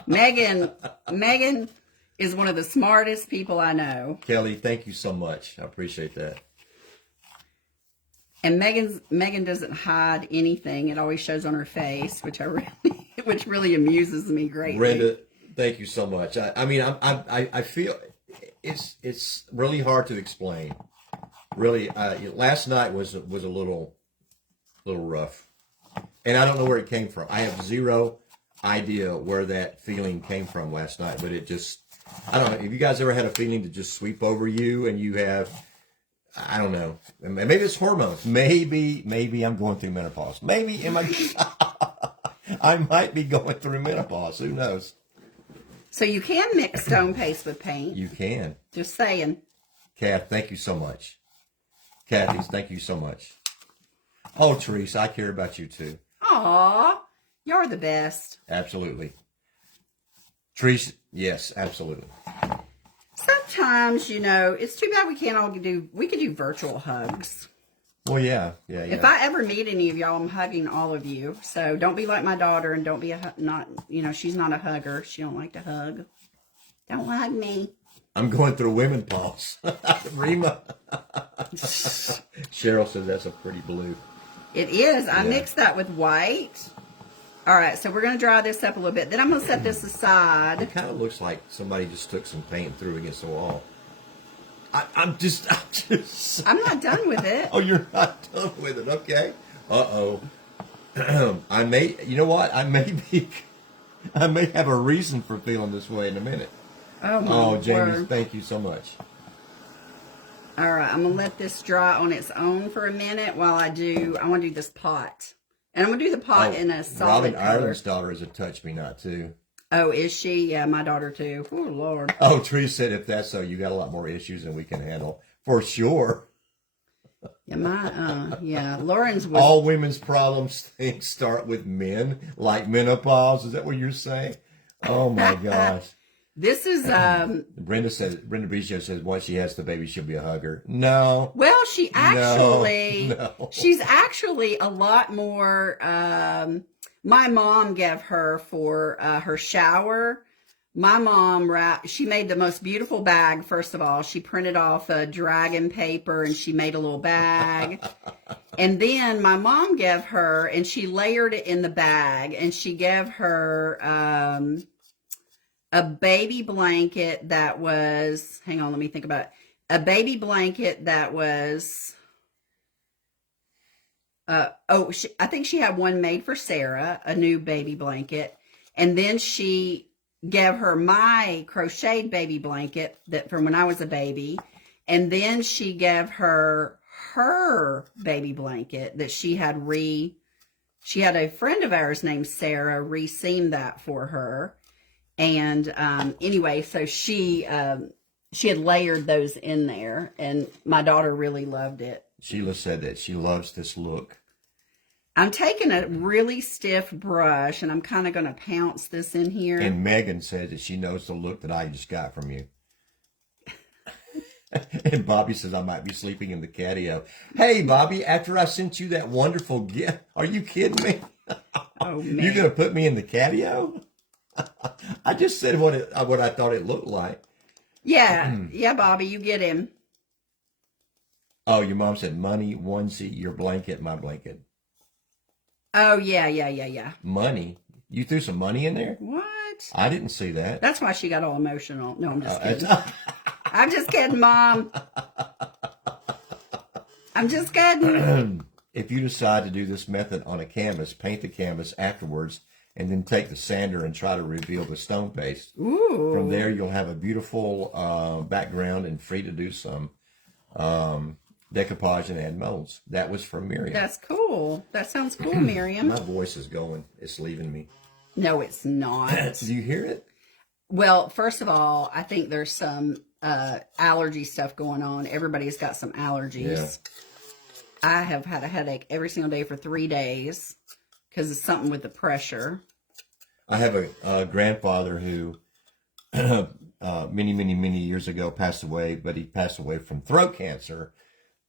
Megan is one of the smartest people I know. Kelly, thank you so much. I appreciate that. And Megan doesn't hide anything. It always shows on her face, which really amuses me greatly. Brenda, thank you so much. I feel it's really hard to explain. Really, last night was a little rough, and I don't know where it came from. I have zero idea where that feeling came from last night, but it just. I don't know. Have you guys ever had a feeling to just sweep over you and you have, I don't know, maybe it's hormones. Maybe I'm going through menopause. Maybe I might be going through menopause. Who knows? So you can mix stone paste with paint. You can. Just saying. Kath, thank you so much. Kathy, thank you so much. Oh, Teresa, I care about you too. Aw, you're the best. Absolutely. Trees, yes, absolutely. Sometimes, it's too bad we can't all we could do virtual hugs. Well, yeah. If I ever meet any of y'all, I'm hugging all of you. So don't be like my daughter and don't be she's not a hugger. She don't like to hug. Don't hug me. I'm going through women pulse. Rima. Cheryl says that's a pretty blue. It is. I mixed that with white. All right, so we're going to dry this up a little bit. Then I'm going to set this aside. It kind of looks like somebody just took some paint and threw it against the wall. I'm just. I'm not done with it. Oh, you're not done with it. Okay. Uh-oh. I may, you know what? I may have a reason for feeling this way in a minute. Oh, Jamie, word. Thank you so much. All right, I'm going to let this dry on its own for a minute while I want to do this pot. And I'm going to do the pot in a solid Robin color. Ireland's daughter is a touch-me-not, too. Oh, is she? Yeah, my daughter, too. Oh, Lord. Oh, Tree said if that's so, you got a lot more issues than we can handle. For sure. Yeah, Lauren's was... All women's problems start with men, like menopause. Is that what you're saying? Oh, my gosh. This is, Brenda Bricio says once she has the baby, she'll be a hugger. No. Well, she actually, No. she's actually a lot more, my mom gave her for her shower. My mom she made the most beautiful bag, first of all. She printed off a dragon paper and she made a little bag. And then my mom gave her, and she layered it in the bag, and she gave her, a baby blanket that was, hang on, let me think about it. A baby blanket that was, I think she had one made for Sarah, a new baby blanket. And then she gave her my crocheted baby blanket that from when I was a baby. And then she gave her baby blanket that she had a friend of ours named Sarah re-seamed that for her. And anyway, so she had layered those in there, and my daughter really loved it. Sheila said that she loves this look. I'm taking a really stiff brush, and I'm kind of going to pounce this in here. And Megan said that she knows the look that I just got from you. And Bobby says I might be sleeping in the catio. Hey, Bobby, after I sent you that wonderful gift, are you kidding me? Oh, man. You're going to put me in the catio? I just said what I thought it looked like. Yeah, yeah, Bobby, you get him. Oh, your mom said money, onesie, your blanket, my blanket. Oh, yeah. Money? You threw some money in there? What? I didn't see that. That's why she got all emotional. No, I'm just kidding. I'm just kidding, Mom. I'm just kidding. If you decide to do this method on a canvas, paint the canvas afterwards, and then take the sander and try to reveal the stone paste. Ooh. From there, you'll have a beautiful background and free to do some decoupage and add molds. That was from Miriam. That's cool. That sounds cool, Miriam. My voice is going. It's leaving me. No, it's not. Do you hear it? Well, first of all, I think there's some allergy stuff going on. Everybody's got some allergies. Yeah. I have had a headache every single day for 3 days. Because it's something with the pressure. I have a grandfather who many years ago passed away, but he passed away from throat cancer.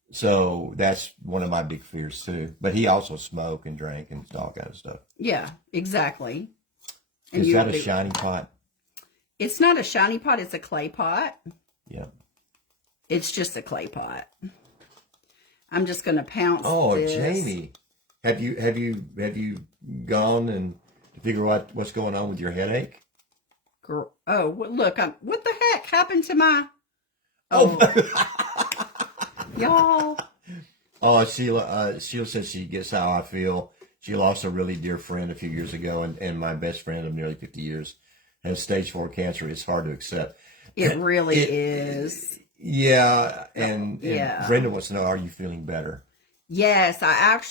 So that's one of my big fears too. But he also smoked and drank and all kind of stuff. Yeah, exactly. And Is that a shiny pot? It's not a shiny pot. It's a clay pot. Yeah. It's just a clay pot. I'm just going to pounce this. Jamie. Have you gone and to figure out what's going on with your headache? Girl, look, what the heck happened to my... Y'all. Oh, Sheila says she gets how I feel. She lost a really dear friend a few years ago, and my best friend of nearly 50 years has stage 4 cancer. It's hard to accept. It really is. Yeah, and Yeah. Brenda wants to know, are you feeling better? Yes, I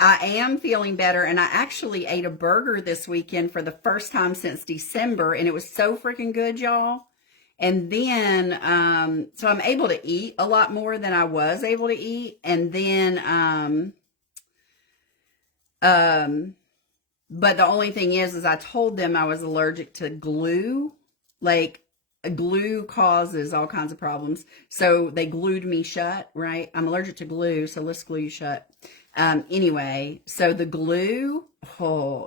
am feeling better, and I actually ate a burger this weekend for the first time since December, and it was so freaking good, y'all. And then, so I'm able to eat a lot more than I was able to eat, and then, But the only thing is I told them I was allergic to glue. Like, glue causes all kinds of problems. So they glued me shut, right? I'm allergic to glue, so let's glue you shut. Anyway, so the glue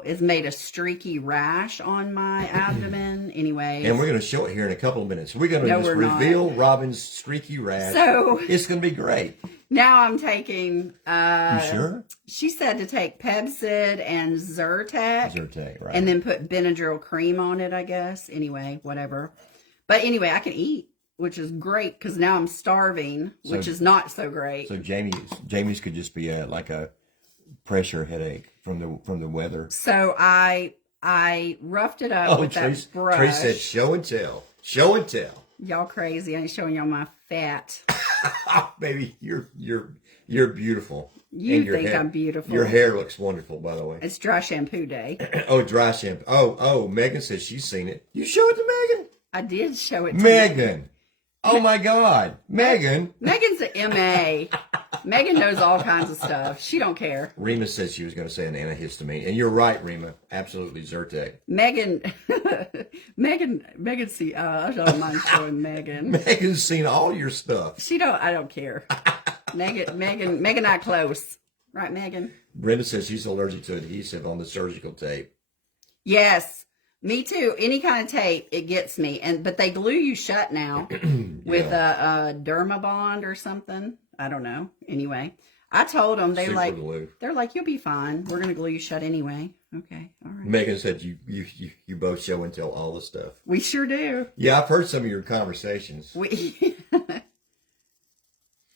is made a streaky rash on my abdomen. Anyway. And we're going to show it here in a couple of minutes. We're going to just we're reveal not. Robin's streaky rash. So it's going to be great. now I'm taking, You sure? She said to take Pepcid and Zyrtec. Zyrtec, right. And then put Benadryl cream on it, I guess. Anyway, whatever. But anyway, I can eat, which is great because now I'm starving, which is not so great. So Jamie's could just be like a pressure headache from the weather. So I roughed it up with that brush. Trace said, "Show and tell, show and tell." Y'all crazy! I ain't showing y'all my fat. Baby, you're beautiful. You think I'm beautiful? Your hair looks wonderful, by the way. It's dry shampoo day. Oh, dry shampoo. Oh, Megan says she's seen it. You show it to Megan. I did show it to Megan. Oh my God, Megan. Megan's an MA. Megan knows all kinds of stuff. She don't care. Rima said she was going to say an antihistamine, and you're right, Rima. Absolutely, Zyrtec. Megan, see, I don't mind showing Megan. Megan's seen all your stuff. I don't care. Megan and I close. Right, Megan? Brenda says she's allergic to adhesive on the surgical tape. Yes, me too. Any kind of tape, it gets me. But they glue you shut now with a Dermabond or something. I don't know. Anyway, I told them they're like, you'll be fine. We're gonna glue you shut anyway. Okay, all right. Megan said you both show and tell all the stuff. We sure do. Yeah, I've heard some of your conversations.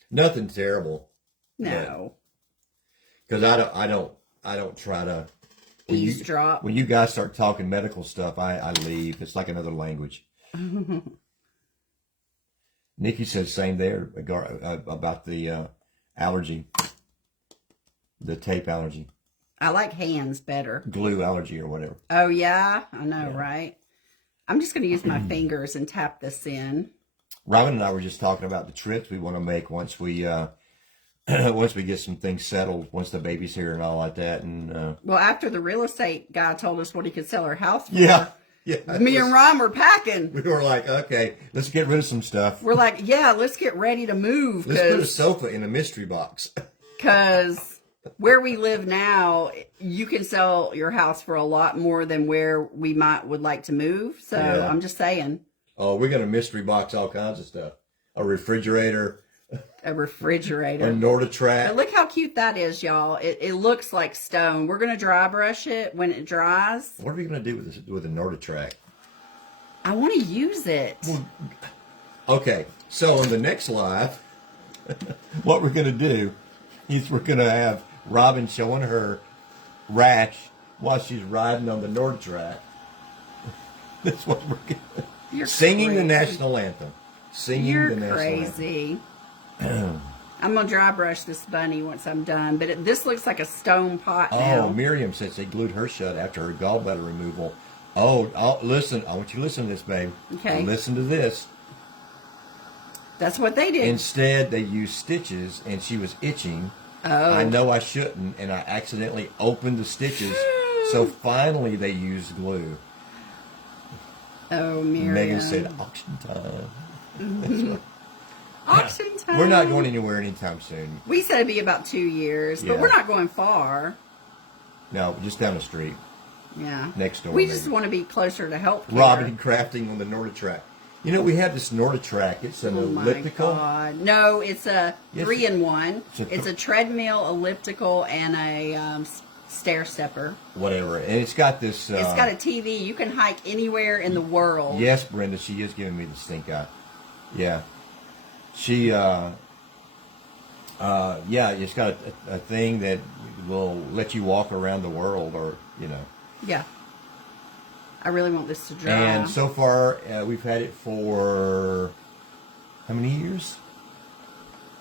Nothing terrible. No. Because I don't try to eavesdrop. When you guys start talking medical stuff, I leave. It's like another language. Nikki says same there about the allergy, the tape allergy. I like hands better. Glue allergy or whatever. Oh yeah, I know, right? I'm just going to use my fingers and tap this in. Robin and I were just talking about the trips we want to make once we once we get some things settled, once the baby's here and all like that. And well, after the real estate guy told us what he could sell our house for. Yeah. Me and Ron were packing. We were like, okay, let's get rid of some stuff. We're like, yeah, let's get ready to move. Let's put a sofa in a mystery box. Because where we live now, you can sell your house for a lot more than where we would like to move. So yeah. I'm just saying. Oh, we're going to mystery box all kinds of stuff. A refrigerator. A refrigerator. A NordiTrack. But look how cute that is, y'all. It looks like stone. We're going to dry brush it when it dries. What are we going to do with a NordiTrack? I want to use it. Well, okay, so on the next live, what we're going to do is we're going to have Robin showing her rash while she's riding on the NordiTrack. That's what we're going to do. Singing the national anthem. You're crazy. I'm going to dry brush this bunny once I'm done. But this looks like a stone pot now. Oh, Miriam says they glued her shut after her gallbladder removal. Oh, listen. I want you to listen to this, babe. Okay. Listen to this. That's what they did. Instead, they used stitches, and she was itching. Oh. I know I shouldn't, and I accidentally opened the stitches. So finally, they used glue. Oh, Miriam. Megan said, auction time. Mm-hmm. Auction time. We're not going anywhere anytime soon. We said it'd be about 2 years, but we're not going far. No, just down the street. Yeah. Next door. We just want to be closer to help. Robin crafting on the NordiTrack. You know, we have this NordiTrack. It's an elliptical. Oh, my God. No, it's a 3-in-1. It's a treadmill, elliptical, and a stair stepper. Whatever. And it's got this... it's got a TV. You can hike anywhere in the world. Yes, Brenda. She is giving me the stink eye. Yeah. She... yeah, it's got a thing that will let you walk around the world or, you know. Yeah. I really want this to dry. And so far, we've had it for how many years?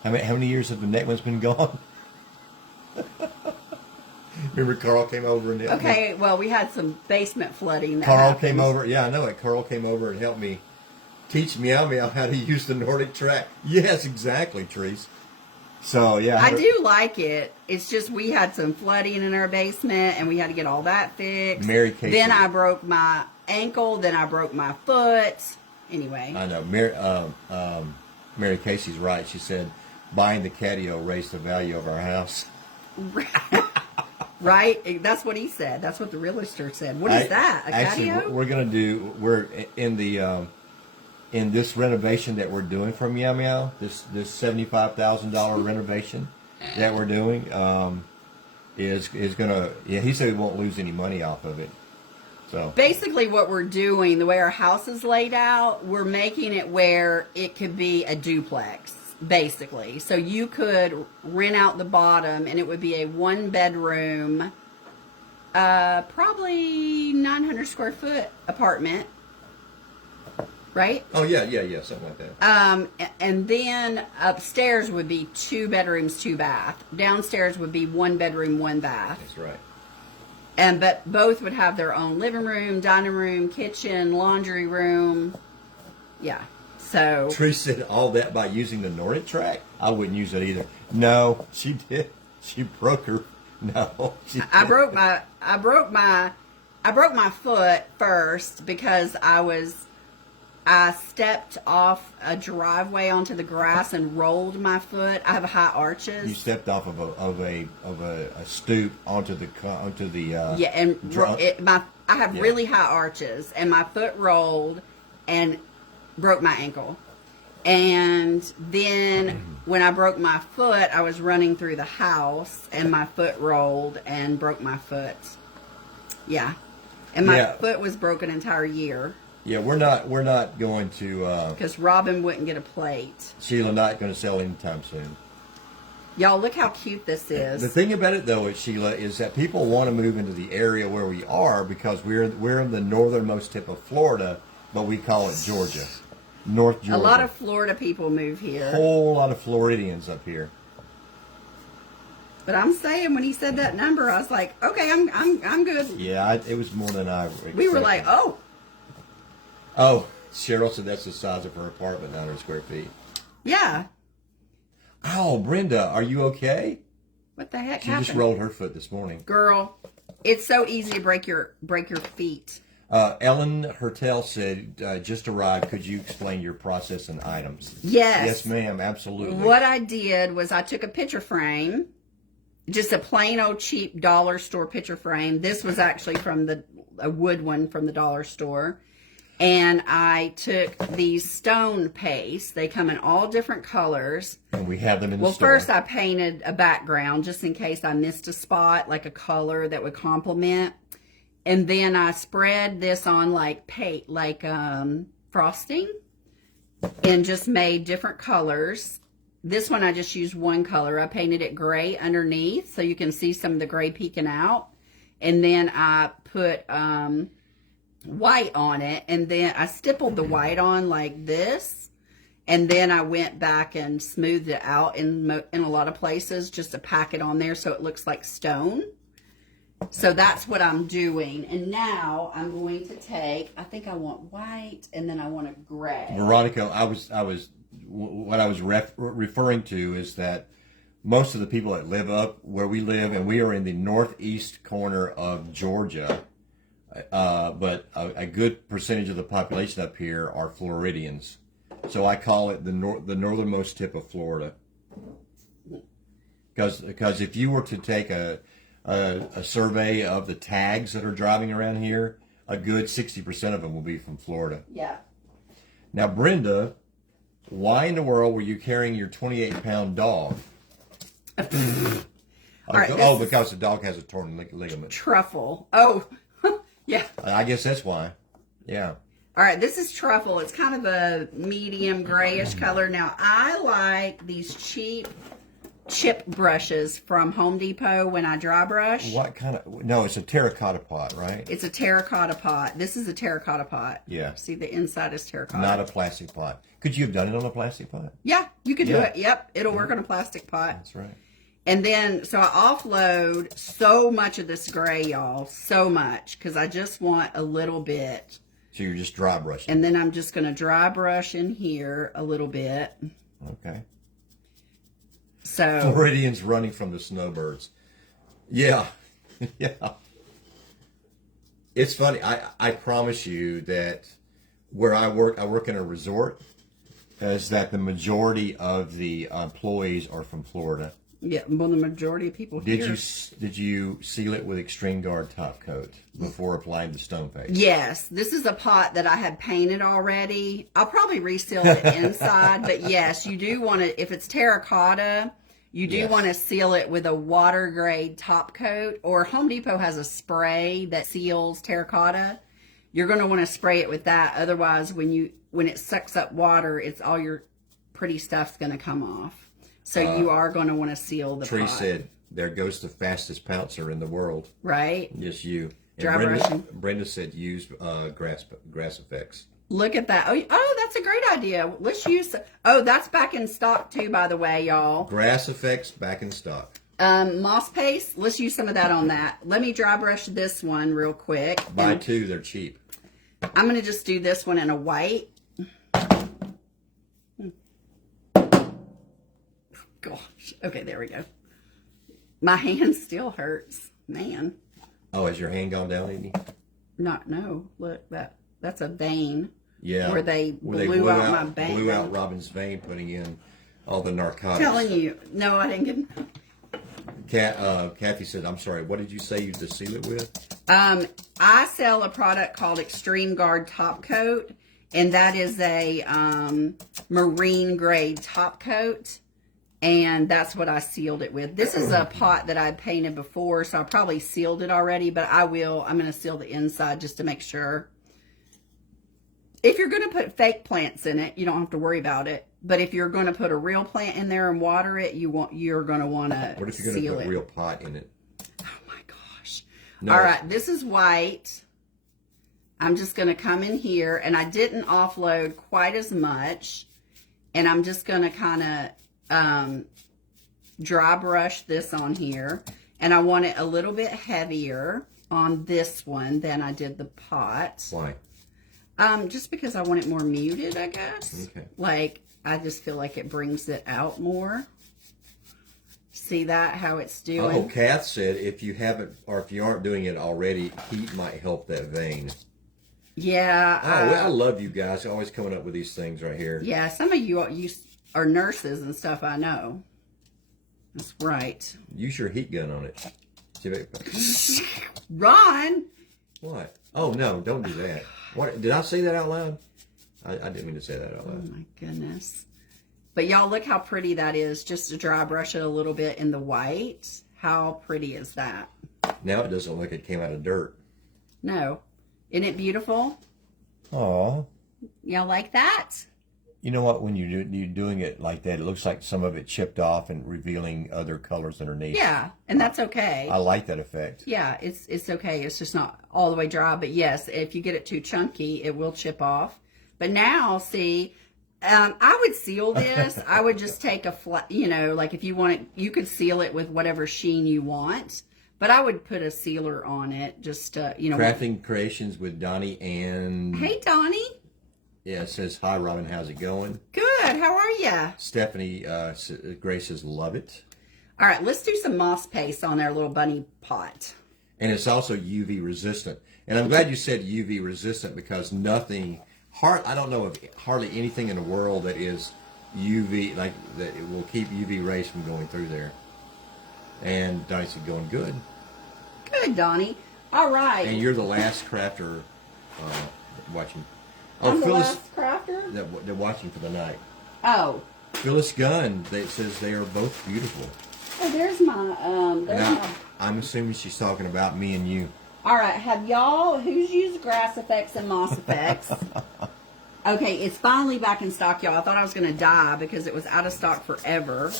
How many years have the neck one's been gone? Remember Carl came over and helped me? Well, we had some basement flooding. Carl came over. Yeah, I know it. Carl came over and helped me teach Meow Meow how to use the NordiTrack. Yes, exactly, Therese. So yeah, I do like it. It's just we had some flooding in our basement, and we had to get all that fixed. Mary Casey. Then I broke my ankle. Then I broke my foot. Anyway. I know. Mary Casey's right. She said, buying the catio raised the value of our house. Right? That's what he said. That's what the realtor said. What is that? A actually, catio? we're in the in this renovation that we're doing for Meow Meow. This $75,000 renovation that we're doing is gonna. Yeah, he said we won't lose any money off of it. So basically what we're doing, the way our house is laid out, we're making it where it could be a duplex, basically. So you could rent out the bottom, and it would be a 1-bedroom, probably 900 square foot apartment, right? oh yeah, something like that. And then upstairs would be 2 bedrooms, 2 bath. Downstairs would be 1 bedroom, 1 bath. That's right. But both would have their own living room, dining room, kitchen, laundry room. Yeah. So Trish said all that by using the Nordic track. I wouldn't use it either. No, she did. She broke her. No, I broke my foot first because I stepped off a driveway onto the grass and rolled my foot. I have high arches. You stepped off of a stoop onto the Yeah, and I have Yeah. really high arches, and my foot rolled and broke my ankle. And then when I broke my foot, I was running through the house, and my foot rolled and broke my foot. Yeah, and my foot was broken an entire year. Yeah, we're not going to Because Robin wouldn't get a plate. Sheila not going to sell anytime soon. Y'all, look how cute this is. The thing about it though, Sheila, is that people want to move into the area where we are because we're in the northernmost tip of Florida, but we call it Georgia, North Georgia. A lot of Florida people move here. Whole lot of Floridians up here. But I'm saying, when he said that number, I was like, okay, I'm good. Yeah, it was more than I expected. We were like, oh. Oh, Cheryl said that's the size of her apartment, 900 square feet. Yeah. Oh, Brenda, are you okay? What the heck She happened? just rolled her foot this morning. Girl, it's so easy to break your feet. Ellen Hertel said, just arrived. Could you explain your process and items? Yes. Yes, ma'am. Absolutely. What I did was I took a picture frame, just a plain old cheap dollar store picture frame. This was actually from a wood one from the dollar store. And I took these stone paste. They come in all different colors. And we have them in the store. Well, first I painted a background just in case I missed a spot, like a color that would complement. And then I spread this on like frosting, and just made different colors. This one I just used one color. I painted it gray underneath so you can see some of the gray peeking out. And then I put white on it, and then I stippled the white on like this, and then I went back and smoothed it out in a lot of places just to pack it on there so it looks like stone. So that's what I'm doing. And now I'm going to take, I think I want white, and then I want a gray. Veronica, what I was referring to is that most of the people that live up where we live, and we are in the northeast corner of Georgia, but a good percentage of the population up here are Floridians. So I call it the northernmost tip of Florida. Because if you were to take a survey of the tags that are driving around here, a good 60% of them will be from Florida. Yeah. Now, Brenda, why in the world were you carrying your 28-pound dog? Right, because the dog has a torn ligament. Truffle. Oh, yeah. I guess that's why. Yeah. All right, this is Truffle. It's kind of a medium grayish color. Now, I like these cheap chip brushes from Home Depot when I dry brush. What kind of... No, it's a terracotta pot, right? It's a terracotta pot. This is a terracotta pot. Yeah. See, the inside is terracotta. Not a plastic pot. Could you have done it on a plastic pot? Yeah, you could do it. Yep, it'll work on a plastic pot. That's right. And then, so I offload so much of this gray, y'all. So much. Because I just want a little bit. So you're just dry brushing. And then I'm just going to dry brush in here a little bit. Okay. So Floridians running from the snowbirds. Yeah. Yeah. It's funny. I promise you that where I work in a resort, is that the majority of the employees are from Florida. yeah, well, the majority of people here. Did you seal it with Extreme Guard top coat before applying the stone paste? Yes, this is a pot that I had painted already. I'll probably reseal it inside, but yes, you do want to, if it's terracotta, you do want to seal it with a water grade top coat, or Home Depot has a spray that seals terracotta. You're going to want to spray it with that. Otherwise, when it sucks up water, it's all your pretty stuff's going to come off. So you are going to want to seal the Tree pot. said, there goes the fastest pouncer in the world. Right? Yes, you. And Dry brushing. Brenda said use grass effects. Look at that. Oh, that's a great idea. Let's use, that's back in stock too, by the way, y'all. Grass effects back in stock. Moss paste, let's use some of that on that. Let me dry brush this one real quick. Buy two, they're cheap. I'm going to just do this one in a white. Gosh. Okay, there we go. My hand still hurts. Man. Oh, has your hand gone down, Edie? No. Look, that's a vein. Yeah. Where they blew out my vein. Blew out Robin's vein, putting in all the narcotics. Telling you. No, I didn't get... Kathy said, I'm sorry, what did you say you to seal it with? I sell a product called Extreme Guard Top Coat, and that is a marine grade top coat, and that's what I sealed it with. This is a pot that I painted before, so I probably sealed it already, but I'm going to seal the inside just to make sure. If you're going to put fake plants in it, you don't have to worry about it. But if you're going to put a real plant in there and water it, you're going to want to seal it. What if you're going to put a real pot in it? Oh my gosh. No. All right, this is white. I'm just going to come in here, and I didn't offload quite as much. And I'm just going to kind of dry brush this on here. And I want it a little bit heavier on this one than I did the pot. Why? Just because I want it more muted, I guess. Okay. Like, I just feel like it brings it out more. See that, how it's doing? Oh, Kath said if you haven't, or if you aren't doing it already, heat might help that vein. Yeah. I love you guys always coming up with these things right here. Yeah, some of you are nurses and stuff, I know. That's right. Use your heat gun on it. See if it- Ron! What? Oh, no, don't do that. What? Did I say that out loud? I didn't mean to say that out Oh loud. my goodness. But y'all, look how pretty that is. Just to dry brush it a little bit in the white. How pretty is that? Now it doesn't look like it came out of dirt. No. Isn't it beautiful? Aw. Y'all like that? You know what? When you're doing it like that, it looks like some of it chipped off and revealing other colors underneath. Yeah, and that's okay. I like that effect. Yeah, it's okay. It's just not all the way dry. But yes, if you get it too chunky, it will chip off. But now, see, I would seal this. I would just take a flat, like if you want it, you could seal it with whatever sheen you want. But I would put a sealer on it just to, Crafting Creations with Donnie and... Hey, Donnie. Yeah, it says, hi, Robin, how's it going? Good. How are ya? Stephanie Grace says, love it. All right, let's do some moss paste on their little bunny pot. And it's also UV resistant. And I'm glad you said UV resistant because I don't know of hardly anything in the world that is UV, like that it will keep UV rays from going through there. And Donnie said, going good. Good, Donnie. All right. And you're the last crafter watching. I'm the Phyllis, last crafter? they're watching for the night. Oh. Phyllis Gunn, it says they are both beautiful. Oh, there's my, I'm assuming she's talking about me and you. All right, who's used Grass Effects and Moss Effects? Okay, it's finally back in stock, y'all. I thought I was going to die because it was out of stock forever.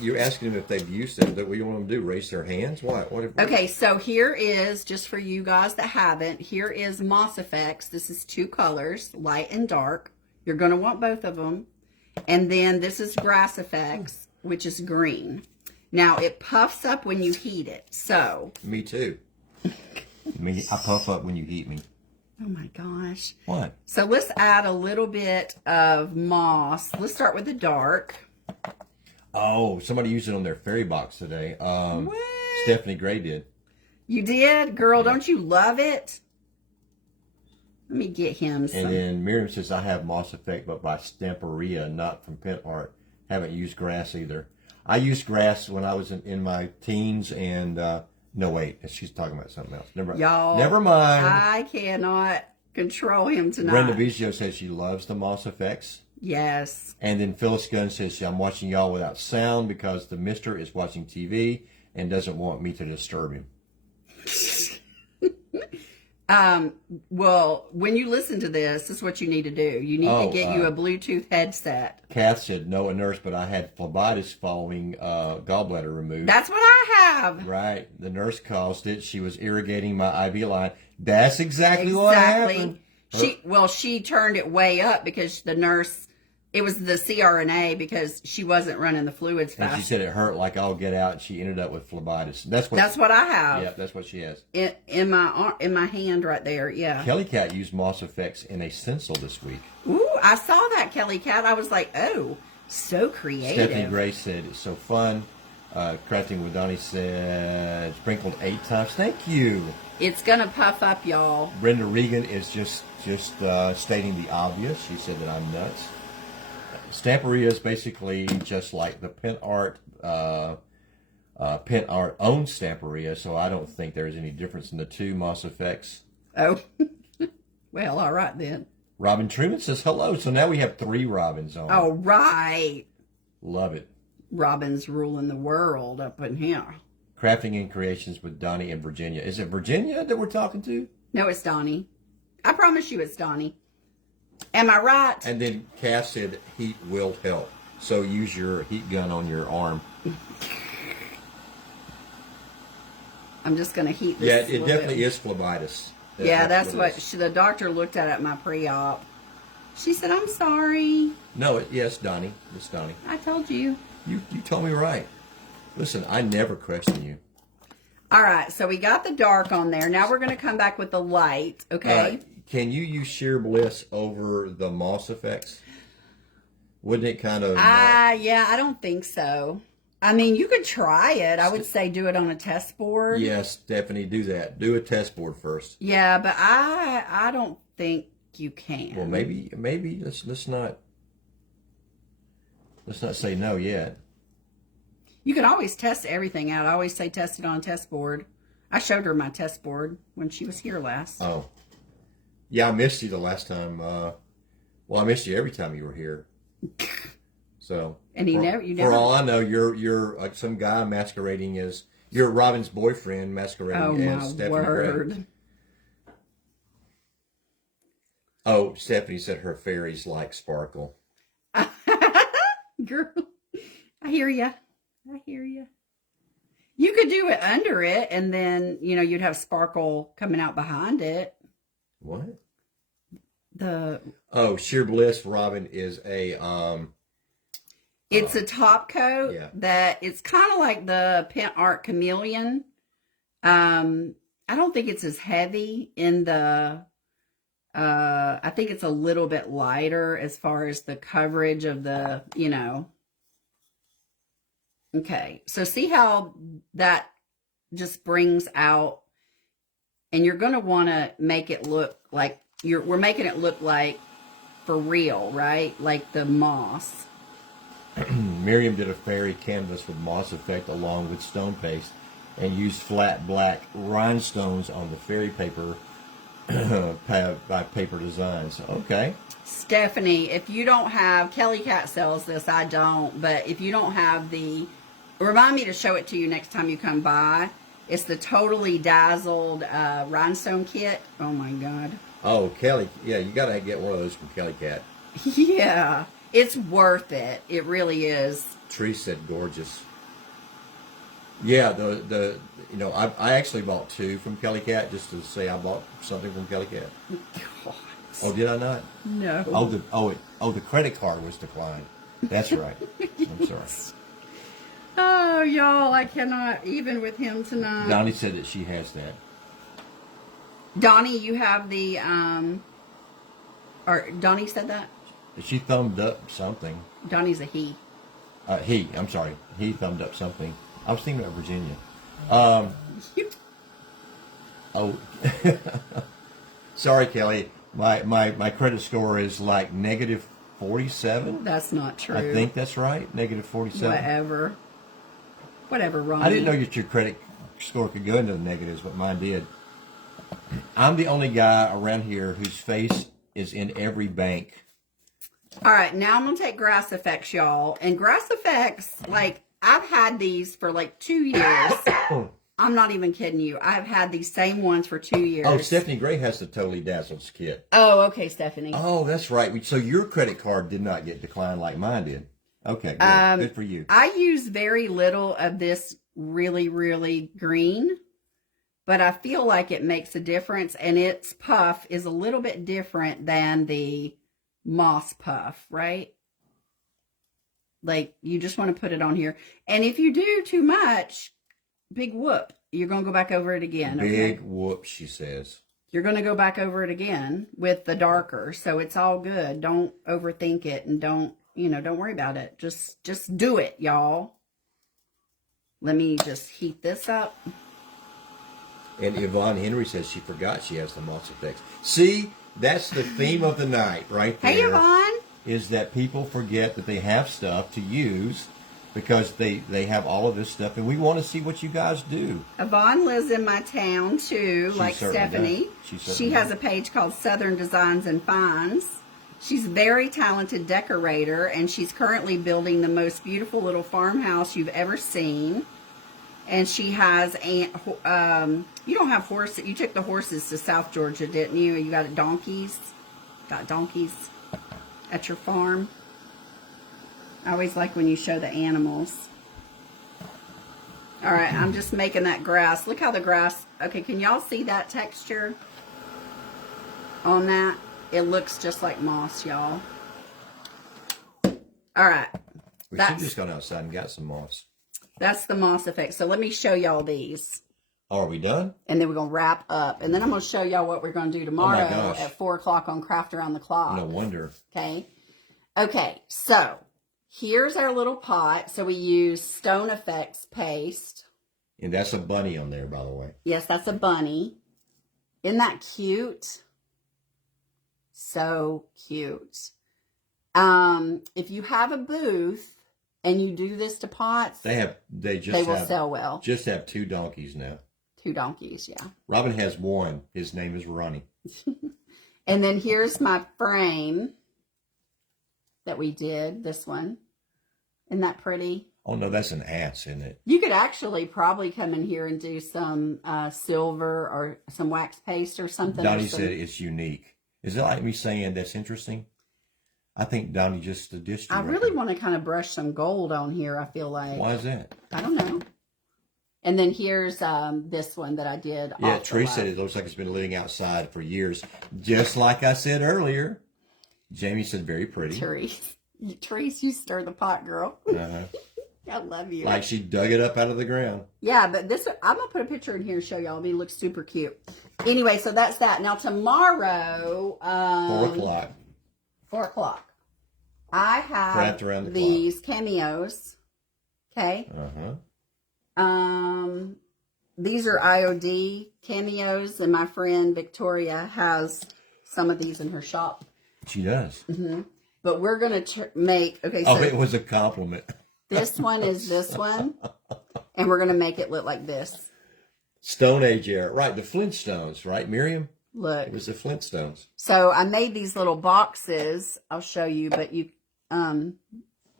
You're asking them if they've used it. What do you want them to do? Raise their hands? What? Okay, so here is, just for you guys that haven't, here is Moss Effects. This is 2 colors, light and dark. You're going to want both of them. And then this is Grass Effects, which is green. Now, it puffs up when you heat it, so. Me too. I puff up when you heat me. Oh my gosh. What? So let's add a little bit of moss. Let's start with the dark. Oh, somebody used it on their fairy box today. What? Stephanie Gray did. You did? Girl, don't you love it? Let me get him some. And then Miriam says, I have Moss Effect, but by Stamperia, not from Pent Art. Haven't used grass either. I used grass when I was in my teens, and no, wait, she's talking about something else. Y'all, never mind. I cannot control him tonight. Brenda Biggio says she loves the Moss Effects. Yes. And then Phyllis Gunn says, I'm watching y'all without sound because the mister is watching TV and doesn't want me to disturb him. Well, when you listen to this is what you need to do. You need to get you a Bluetooth headset. Kath said, no, a nurse, but I had phlebitis following gallbladder removed. That's what I have. Right. The nurse caused it. She was irrigating my IV line. That's exactly what happened. She turned it way up because the nurse, it was the CRNA because she wasn't running the fluids fast. And she said it hurt like all get out. And she ended up with phlebitis. That's what I have. Yeah, that's what she has. In my hand right there. Yeah. Kelly Cat used Moss Effects in a stencil this week. Ooh, I saw that, Kelly Cat. I was like, oh, so creative. Stephanie Gray said it's so fun. Crafting with Donnie said sprinkled 8 times. Thank you. It's gonna puff up, y'all. Brenda Regan is just stating the obvious. She said that I'm nuts. Stamperia is basically just like the Pent Art owns Stamperia, so I don't think there's any difference in the two Moss Effects. Oh, well, all right then. Robin Truman says hello. So now we have 3 Robins on. All right. Love it. Robin's ruling the world up in here. Crafting and Creations with Donnie and Virginia. Is it Virginia that we're talking to? No, it's Donnie. I promise you it's Donnie. Am I right? And then Cass said heat will help. So use your heat gun on your arm. I'm just going to heat this. Yeah, it definitely is phlebitis. Yeah, that's what the doctor looked at my pre-op. She said, I'm sorry. No, yes, Donnie. It's Donnie. I told you. You told me right. Listen, I never question you. All right, so we got the dark on there. Now we're going to come back with the light, okay? Can you use Sheer Bliss over the Moss Effects? Wouldn't it kind of... yeah, I don't think so. I mean, you could try it. I would say do it on a test board. Yes, Stephanie, do that. Do a test board first. Yeah, but I don't think you can. Well, maybe let's not say no yet. You can always test everything out. I always say test it on a test board. I showed her my test board when she was here last. Oh. Yeah, I missed you the last time. Well, I missed you every time you were here. So, and you never. For all I know, you're like some guy masquerading as you're Robin's boyfriend masquerading as Stephanie Gray. Oh, Stephanie said her fairies like sparkle. Girl, I hear ya. I hear ya. You could do it under it, and then you'd have sparkle coming out behind it. What? Sheer Bliss Robin is a it's a top coat that it's kind of like the Pent Art Chameleon. I don't think it's as heavy in the I think it's a little bit lighter as far as the coverage of the, Okay, so see how that just brings out, and you're going to want to make it look like we're making it look like for real, right? Like the moss. Miriam did a fairy canvas with Moss Effect along with stone paste and used flat black rhinestones on the fairy paper by Paper Designs. Okay. Stephanie, if you don't have, Kelly Cat sells this, I don't, but if you don't have remind me to show it to you next time you come by. It's the Totally Dazzled rhinestone kit. Oh my God. Oh, Kelly, yeah, you got to get one of those from Kelly Cat. Yeah, it's worth it. It really is. Tree said gorgeous. Yeah, I actually bought 2 from Kelly Cat just to say I bought something from Kelly Cat. God. Oh, did I not? No. The credit card was declined. That's right. I'm sorry. Oh, y'all, I cannot even with him tonight. Donnie said that she has that. Donnie, you have the or Donnie said that? She thumbed up something. Donnie's a he. I'm sorry. He thumbed up something. I was thinking about Virginia. Oh, sorry, Kelly. My credit score is like negative 47. That's not true. I think that's right. Negative 47. Whatever, Ronnie. I didn't know that your credit score could go into the negatives, but mine did. I'm the only guy around here whose face is in every bank. All right, now I'm going to take Grass Effects, y'all. And Grass Effects, like, I've had these for like 2 years. I'm not even kidding you. I've had these same ones for 2 years. Oh, Stephanie Gray has the Totally Dazzles kit. Oh, okay, Stephanie. Oh, that's right. So your credit card did not get declined like mine did. Okay, good. Good for you. I use very little of this really, really green, but I feel like it makes a difference, and its puff is a little bit different than the Moss puff, right? Like, you just want to put it on here. And if you do too much, big whoop. You're going to go back over it again. Big whoop, she says. You're going to go back over it again with the darker. So it's all good. Don't overthink it, and don't worry about it. Just do it, y'all. Let me just heat this up. And Yvonne Henry says she forgot she has the Moss Effects. See, that's the theme of the night right there. Hey, Yvonne. Is that people forget that they have stuff to use because they have all of this stuff, and we want to see what you guys do. Yvonne lives in my town, too, like Stephanie. She has a page called Southern Designs and Finds. She's a very talented decorator, and she's currently building the most beautiful little farmhouse you've ever seen. And she has you don't have horses. You took the horses to South Georgia, didn't you? You got donkeys. Got donkeys at your farm. I always like when you show the animals. All right, I'm just making that grass. Look how the grass, okay, can y'all see that texture on that? It looks just like moss, y'all. All right. We should have just gone outside and got some moss. That's the Moss Effect. So let me show y'all these. Oh, are we done? And then we're going to wrap up. And then I'm going to show y'all what we're going to do tomorrow at 4 o'clock on Craft Around the Clock. No wonder. Okay. Okay, so here's our little pot. So we use Stone Effects paste. And that's a bunny on there, by the way. Yes, that's a bunny. Isn't that cute? So cute. If you have a booth and you do this to pots, they will sell well. Just have 2 donkeys now. 2 donkeys, yeah. Robin has 1. His name is Ronnie. And then here's my frame that we did. This one. Isn't that pretty? Oh, no, that's an ass, isn't it? You could actually probably come in here and do some silver or some wax paste or something. Donnie said it's unique. Is it like me saying that's interesting? I think Donnie just a dish. I really want to kind of brush some gold on here, I feel like. Why is that? I don't know. And then here's this one that I did. Yeah, Therese said it looks like it's been living outside for years. Just like I said earlier. Jamie said very pretty. Therese, you stir the pot, girl. Uh-huh. I love you. Like she dug it up out of the ground. Yeah, but this, I'm going to put a picture in here and show y'all. It looks super cute. Anyway, so that's that. Now tomorrow. 4 o'clock. 4 o'clock. I have these cameos. Okay. Uh-huh. These are IOD cameos, and my friend Victoria has some of these in her shop. She does. Mm-hmm. But we're going to make, okay, so. Oh, it was a compliment. This one is this one, and we're going to make it look like this. Stone Age era. Right, the Flintstones, right, Miriam? Look. It was the Flintstones. So I made these little boxes. I'll show you, but you,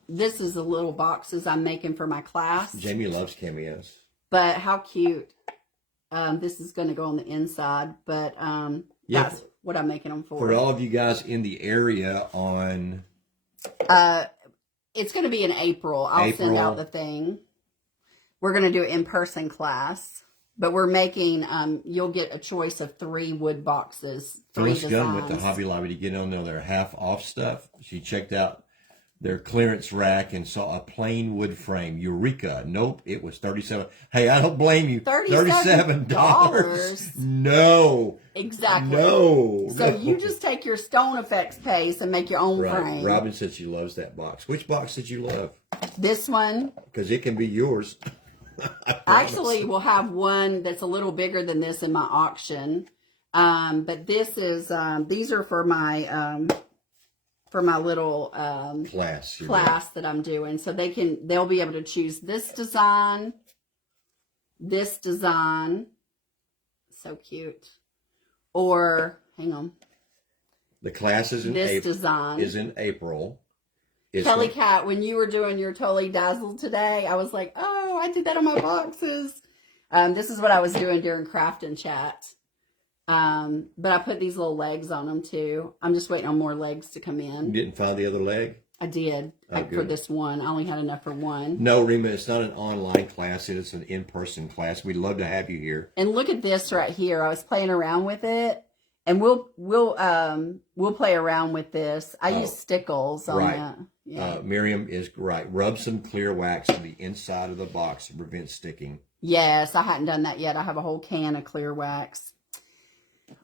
this is the little boxes I'm making for my class. Jamie loves cameos. But how cute. This is going to go on the inside, but that's what I'm making them for. For all of you guys in the area on... it's going to be in April. I'll send out the thing. We're going to do an in-person class. But we're making, you'll get a choice of 3 wood boxes. 3 Phyllis Gunn went to Hobby Lobby to get on there half off stuff. She checked out their clearance rack and saw a plain wood frame. Eureka. Nope, it was 37. Hey, I don't blame you. $37. No. Exactly. No. So you just take your Stone Effects paste and make your own frame. Robin said she loves that box. Which box did you love? This one. Because it can be yours. Actually, we'll have one that's a little bigger than this in my auction. But this is, these are for my little class that I'm doing. So they'll be able to choose this design. So cute. Or, hang on. The class is in April. Kelly Cat, when you were doing your Totally Dazzled today, I was like, oh, I did that on my boxes. This is what I was doing during Craft and Chat. But I put these little legs on them too. I'm just waiting on more legs to come in. You didn't find the other leg? I did. For this one. I only had enough for one. No, Rima, it's not an online class. It is an in-person class. We'd love to have you here. And look at this right here. I was playing around with it. And we'll play around with this. I use stickles on that. Yeah. Miriam is right. Rub some clear wax on the inside of the box to prevent sticking. Yes, I hadn't done that yet. I have a whole can of clear wax.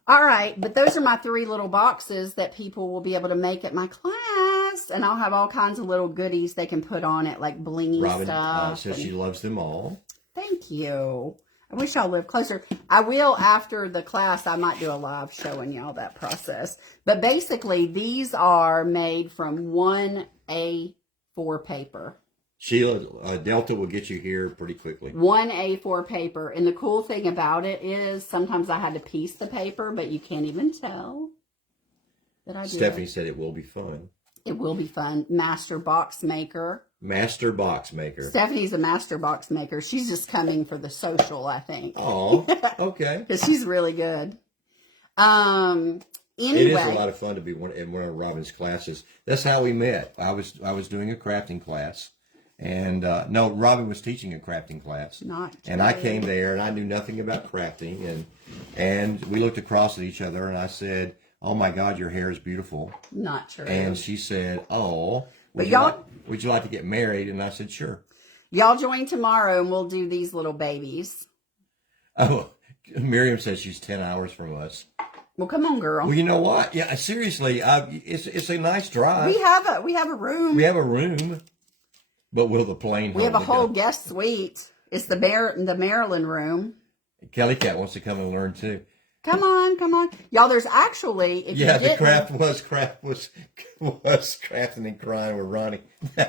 All right, but those are my 3 little boxes that people will be able to make at my class. And I'll have all kinds of little goodies they can put on it, like blingy Robin, stuff. says she loves them all. Thank you. I wish y'all lived closer. I will, after the class, I might do a live showing y'all that process. But basically, these are made from 1 A4 paper. Sheila, Delta will get you here pretty quickly. 1 A4 paper. And the cool thing about it is sometimes I had to piece the paper, but you can't even tell that I did. Stephanie said it will be fun. It will be fun. Master box maker. Master box maker. Stephanie's a master box maker. She's just coming for the social, I think. Oh, okay. Because she's really good. Anyway. It is a lot of fun to be in one of Robin's classes. That's how we met. I was doing a crafting class. And no, Robin was teaching a crafting class. And I came there and I knew nothing about crafting. And we looked across at each other and I said, oh my God, your hair is beautiful. Not true. And she said, oh, would you like to get married? And I said, sure. Y'all join tomorrow and we'll do these little babies. Oh, Miriam says she's 10 hours from us. Well, come on, girl. Well, you know what? Yeah, seriously, it's a nice drive. We have a room. We have a room. But will the plane? We have a whole guest suite. It's the Maryland room. Kelly Cat wants to come and learn too. Come on, y'all. There's actually the craft was crafting and crying with Ronnie.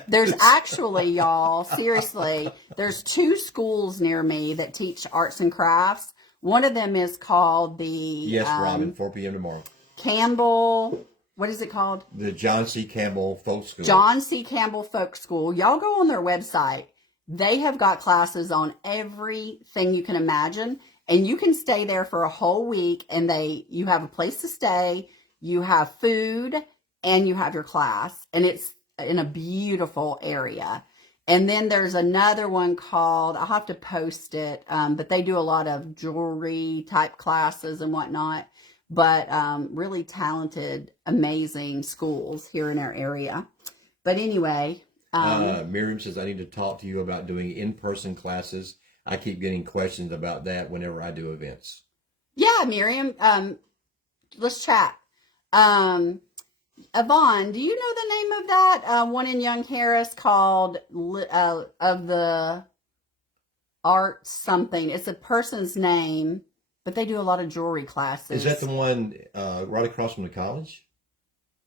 There's actually, y'all, seriously, there's 2 schools near me that teach arts and crafts. One of them is called the Robin, 4 p.m. tomorrow. Campbell. What is it called? The John C. Campbell Folk School. John C. Campbell Folk School. Y'all go on their website. They have got classes on everything you can imagine. And you can stay there for a whole week. And you have a place to stay. You have food. And you have your class. And it's in a beautiful area. And then there's another one called, I'll have to post it. But they do a lot of jewelry type classes and whatnot. But really talented, amazing schools here in our area. But anyway. Miriam says, I need to talk to you about doing in-person classes. I keep getting questions about that whenever I do events. Yeah, Miriam. Let's chat. Yvonne, do you know the name of that one in Young Harris called Of the Art something? It's a person's name. But they do a lot of jewelry classes. Is that the one right across from the college?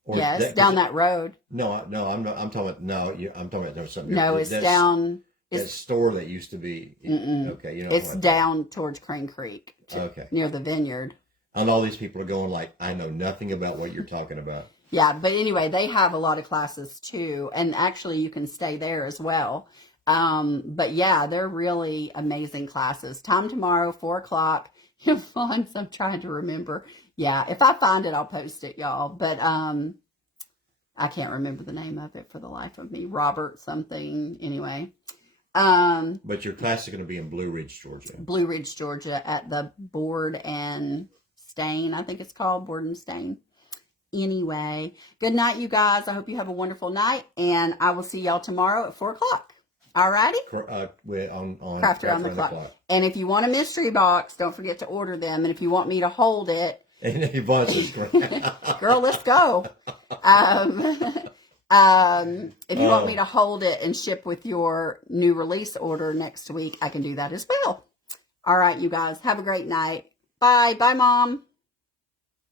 Or yes, down that road. No, I'm not. I'm talking about I'm talking about something. No, it's down. That store that used to be. Okay, you know. It's down towards Crane Creek. Okay. Near the vineyard. And all these people are going like, I know nothing about what you're talking about. Yeah, but anyway, they have a lot of classes too, and actually you can stay there as well. But yeah, they're really amazing classes. Time tomorrow, 4:00. Yvonne, I'm trying to remember. Yeah, if I find it, I'll post it, y'all. But I can't remember the name of it for the life of me. Robert something. Anyway. But your class is going to be in Blue Ridge, Georgia. Blue Ridge, Georgia, at the Board and Stain. I think it's called Board and Stain. anyway. Good night, you guys. I hope you have a wonderful night, and I will see y'all tomorrow at 4 o'clock. Alrighty? On Craft Around the Clock. And if you want a mystery box, don't forget to order them. And if you want me to hold it, and he wants this girl, let's go. If you want me to hold it and ship with your new release order next week, I can do that as well. All right, you guys, have a great night. Bye. Bye, Mom.